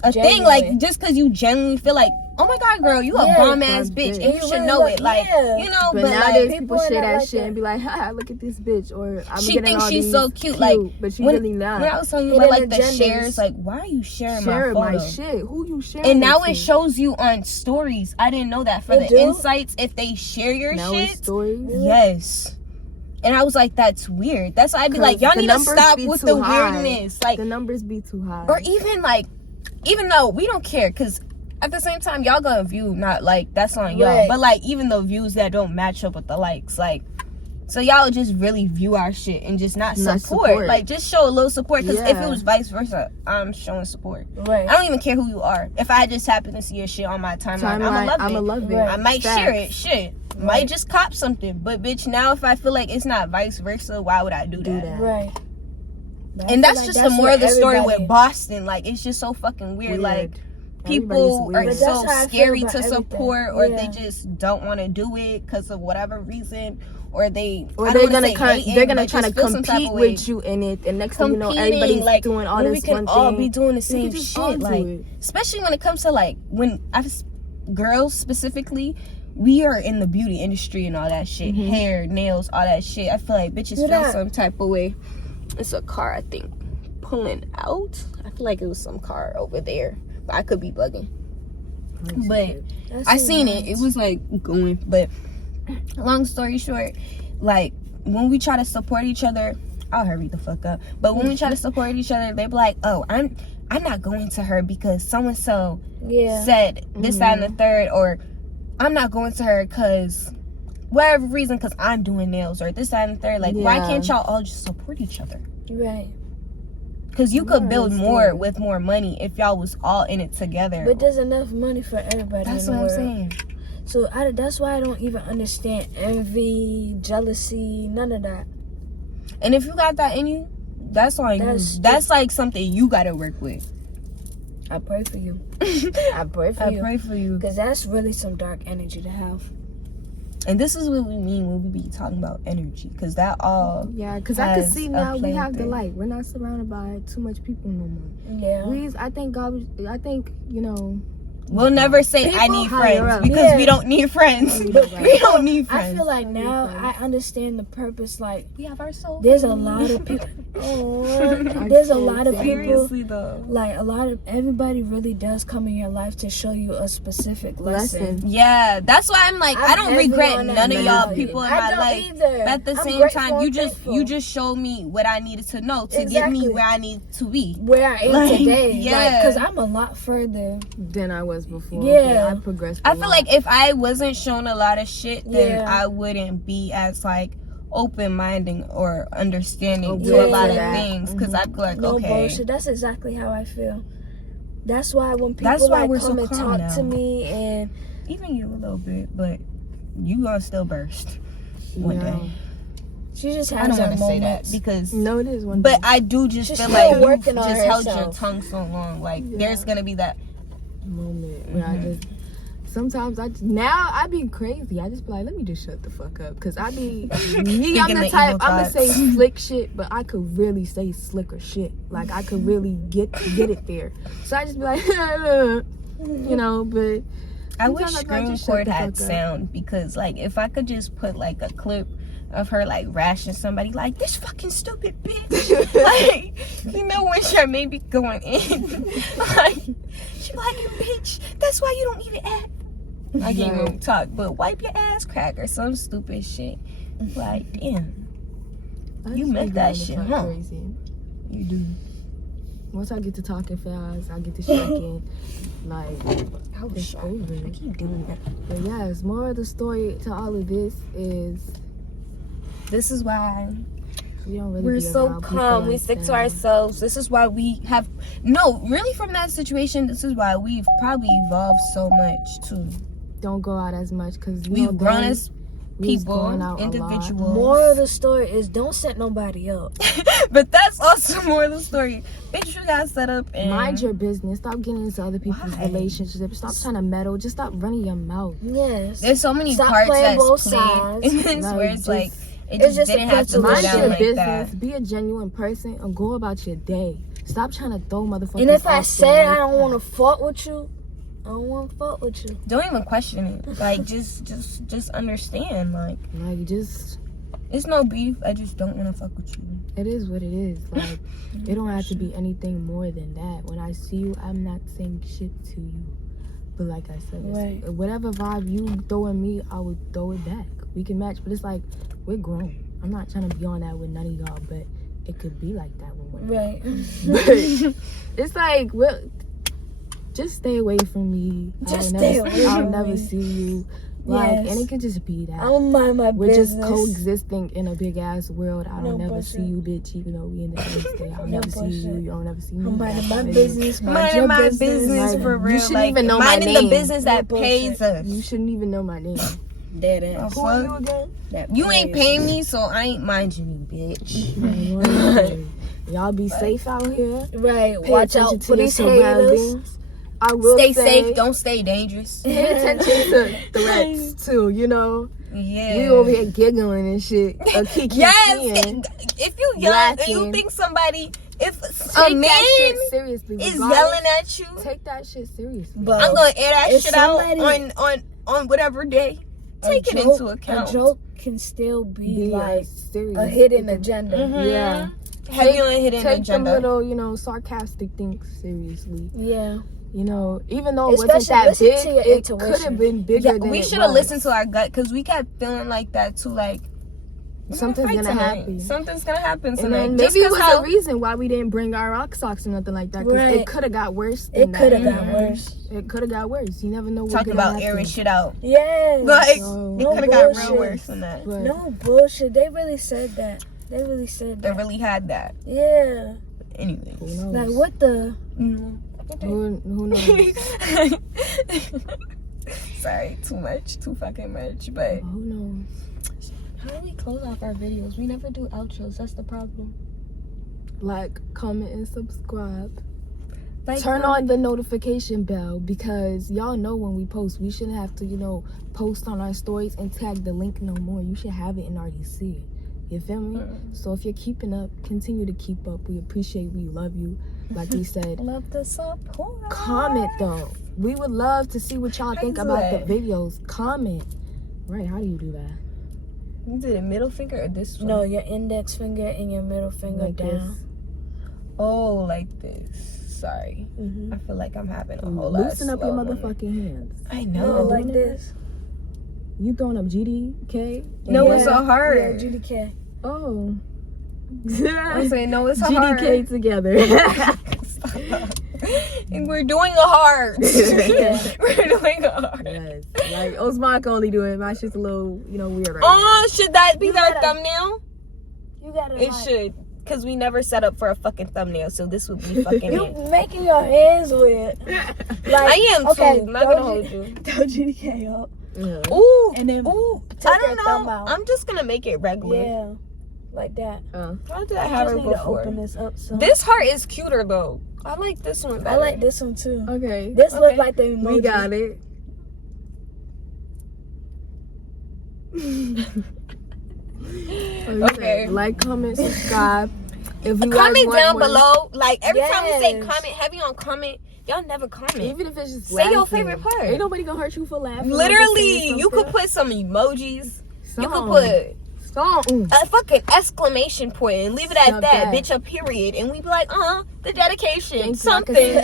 a thing. Genuine. Like just because you genuinely feel like, oh my god, girl, you a Yeah. bomb ass Bomb bitch, bitch. and And you you should really know look- it. Like yeah. you know, But but nowadays like people people are share not that like shit that. and be like, ha, look at this bitch. Or I'm she getting thinks all she's these so cute. Like but she when, really not. when I was telling you Hidden about like the agendas. shares, like why are you sharing Share my my photo? shit. Who you sharing? And now to? it shows you on stories. I didn't know that for It the do? insights. If they share your now shit, it's stories. yes. And I was like, that's weird. That's why I'd be like, y'all the need to numbers stop be with too the high. weirdness. Like, The numbers be too high. or even like, even though we don't care, because at the same time, y'all gonna view, not like, that's on y'all. Right. But like, even the views that don't match up with the likes, like, So y'all would just really view our shit and just not support. Like, just show a little support. Because if it was vice versa, I'm showing support. Right. I don't even care who you are. If I just happen to see your shit on my timeline, I'ma love it. I might share it. Shit. Might just cop something. But, bitch, now if I feel like it's not vice versa, why would I do that? Right. And that's just the more of the story with Boston. Like, it's just so fucking weird. Like, people are so scary to support, or they just don't want to do it because of whatever reason, or they're gonna try to compete with you in it, and next thing you know, everybody's like, doing all this one thing. We can all be doing the same shit, like, especially when it comes to like girls specifically. We are in the beauty industry and all that shit, hair, nails, all that shit. I feel like bitches feel some type of way. It's a car, I think, pulling out. I feel like it was some car over there. I could be bugging, but I seen it. It was like going. But long story short, like when we try to support each other, I'll hurry the fuck up. But when we try to support each other, they be like, "Oh, I'm not going to her because so and so said this, that, and the third," or "I'm not going to her because whatever reason, because I'm doing nails," or this, that, and the third. Like, why can't y'all all just support each other? Right. Because you could build more with more money if y'all was all in it together. But there's enough money for everybody. That's what I'm saying. So that's why I don't even understand envy, jealousy, none of that. And if you got that in you, that's on you. That's like something you got to work with. I pray for you. I pray for you. Because that's really some dark energy to have. And this is what we mean when we be talking about energy, because that all because I can see now we have the light. We're not surrounded by too much people no more. Yeah. I think you know, we'll never say I need friends because we don't need friends. We don't need friends. I feel like now I understand the purpose. Like, we have our soul. There's a lot of people. There's a lot of people. Seriously though. Like everybody really does come in your life to show you a specific lesson. Yeah, that's why I'm like, I don't regret none of y'all people in my life. But at the same time, you just showed me what I needed to know to get me where I need to be. Where I am today. Yeah. Because I'm a lot further than I was before. Yeah. I progressed. I feel like if I wasn't shown a lot of shit, then I wouldn't be as like open-minded or understanding to a lot of things, because I'd be like, okay, bullshit. That's exactly how I feel. That's why when people come and talk to me, and even you a little bit, but you gonna still burst one day. She just has I don't want to say moments. that because it is one. But I do just feel like you just held your tongue so long. Like there's gonna be that moment where I just. Sometimes I be crazy. I just be like, let me just shut the fuck up. Because I be, I'm the type, I'm going to say slick shit, but I could really say slicker shit. Like, I could really get it there. So I just be like, you know, but. I wish screen record had sound, because, like, if I could just put, like, a clip of her, like, rashing somebody, like, this fucking stupid bitch. Like, you know, when Charmaine be going in. Like, she be like, you bitch, that's why you don't eat an app. I can't even talk, but wipe your ass crack or some stupid shit. Like, damn. You meant that shit, huh? Crazy. You do. Once I get to talking fast, I get to shaking. Like, it's over. I keep doing that. But yes, more of the story to all of this is why really we're so calm. We stick to ourselves. This is why we have really from that situation. This is why we've probably evolved so much too. Don't go out as much because we've grown as people, individuals. More of the story is don't set nobody up. But that's also more of the story. Bitch, you got set up and mind your business. Stop getting into other people's relationships. Stop trying to meddle. Just stop running your mouth. Yes. There's so many parts that's played in this where it's like. It just didn't have to go down like that. Be a genuine person and go about your day. Stop trying to throw motherfuckers. And if I say I don't want to fuck with you, I don't want to fuck with you. Don't even question it. Like just understand. Like just. It's no beef. I just don't want to fuck with you. It is what it is. Like it don't have to be anything more than that. When I see you, I'm not saying shit to you. But like I said, whatever vibe you throw at me, I would throw it back. We can match, but it's like we're grown. I'm not trying to be on that with none of y'all, but it could be like that when we're right. It's like, well, just stay away from me. I'll never see you. Like, Yes. and it could just be that. I don't mind my We're business. just coexisting in a big ass world. I don't No never bullshit. see you, bitch, even though we in the same state. I don't No never see you. bullshit. You don't never see me. I'm minding my That's business. Mind Minding your my business. business Like, for you real. shouldn't Like, even know my minding the name. business that No pays bullshit. us. You shouldn't even know my name. Dead ass. Who are you again? That You ain't pays. paying me, so I ain't minding you, bitch. Y'all be safe out here. Right. Pay Watch attention out to for your these haters. surroundings. I will Stay say, safe, don't stay dangerous. pay attention to threats too. You know, Yeah. we over here giggling and shit. Yes. If you young and you laughing. think somebody, if a Take man that shit seriously. is regardless. yelling at you, Take that shit seriously. But I'm gonna air that if shit somebody- out on whatever day. Take it joke, into account. A joke can still be like serious. a hidden agenda. Yeah. Heavy on hidden Take them agenda. little, sarcastic things seriously. Yeah. You know, even though it wasn't Especially that listen big, to your it could intuition. have been bigger Yeah, than we it should have was. listened to our gut because we kept feeling like that too. Like Something's fight gonna tonight. happen. Something's gonna happen And tonight. then Just maybe it 'cause was how- a reason why we didn't bring our rock socks or nothing like that. Because Right. it could have got worse. It could have that. got worse. It could have got worse. You never know what talking could about happen. airing shit out. Yes. Like No. it No could have got real bullshit. worse than that. But No bullshit. They really said that. They really said They that. really had that. Yeah. Anyways. who knows? Like what the? Who knows? Sorry, too fucking much. But Who knows? How do we close off our videos? We never do outros. That's the problem. Like, comment, and subscribe. like, Turn on the notification bell because y'all know when we post, we shouldn't have to, post on our stories and tag the link no more. You should have it and already see it. You feel me? So if you're keeping up, continue to keep up. We appreciate, we love you. Like we said, love the support. comment though. We would love to see what y'all think do about that? the videos. Comment. Right, how do you do that? You did a middle finger or this one? No, your index finger and your middle finger Like down. this. Oh, like this. Sorry. Mm-hmm. I feel like I'm having a whole lot of Loosen up your slow moment. motherfucking hands. I No, know. like this. You throwing up GDK? No, Yeah. it's so hard. Yeah, GDK. Oh. I'm saying no, it's hard. GDK together. And we're doing a heart. Yeah. We're doing a heart. Yes. Like Osmara can only do it. My shit's a little, weird right Oh, should that be You our gotta- thumbnail? You gotta. It like, should. Because we never set up for a fucking thumbnail, so this would be fucking You it. making your hands weird. Like, I am okay, too. I'm not gonna hold you. Throw GDK up. now. Yeah. Ooh. And then Ooh. take I don't your thumb know. out. I'm just gonna make it regular. Yeah. Like that. How did I I have just it need to open before? this up some. This heart is cuter though. I like this one better. I like this one too. Okay. This Okay. look like the emoji. We got it. Okay. Like, comment, subscribe. If you guys Comment want down more- below. Like every time we say Yes. comment, heavy on comment, y'all never comment. Even if it's just Say your laughing. favorite part. Ain't nobody gonna hurt you for laughing. Literally, you could put some emojis. You could put a fucking exclamation point and leave it at Stop that, that. bitch, a period. And we be like, the dedication, Thank you. I can something.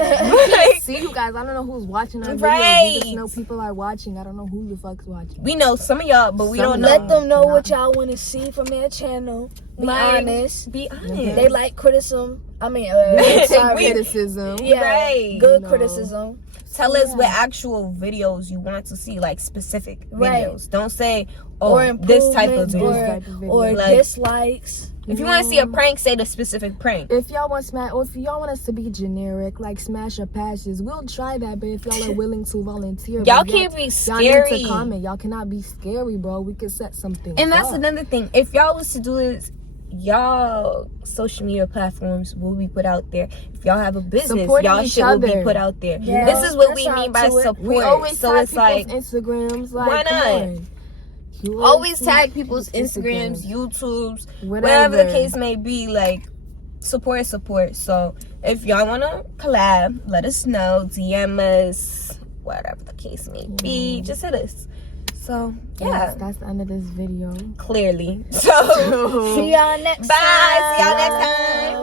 Like, see you guys. I don't know who's watching our videos. We Right. just know people are watching. I don't know who the fuck's watching. we know some of y'all, but we Some don't of know. Let them know Nah. what y'all want to see from their channel. Be Like, honest. Be honest. They like criticism. I mean, Take sorry. criticism. Yeah, Right. good No. criticism. Tell us what actual videos you want to see, like specific Right. videos. Don't say, Or this type of improvements video. This type of video. or Like- dislikes. If you want to see a prank, say the specific prank. If y'all want smash, or if y'all want us to be generic, like smash or patches, we'll try that. But if y'all are willing to volunteer, Y'all but can't be Y'all need scary. to comment. Y'all cannot be scary, bro. We could set something. And that's up. another thing. If y'all was to do this, y'all social media platforms will be put out there. If y'all have a business, Supporting y'all each shit will be other. put out there. Yeah. This is what That's we mean by how to it. support. We always so tag it's like people's Instagrams. Like, why come not? on. You always see tag people's Instagrams, YouTubes, Whatever. whatever the case may be. Like support. So if y'all wanna collab, let us know. DM us, whatever the case may be. Just hit us. So yeah, Yes, that's the end of this video. clearly. So See y'all next time. bye. See y'all next time.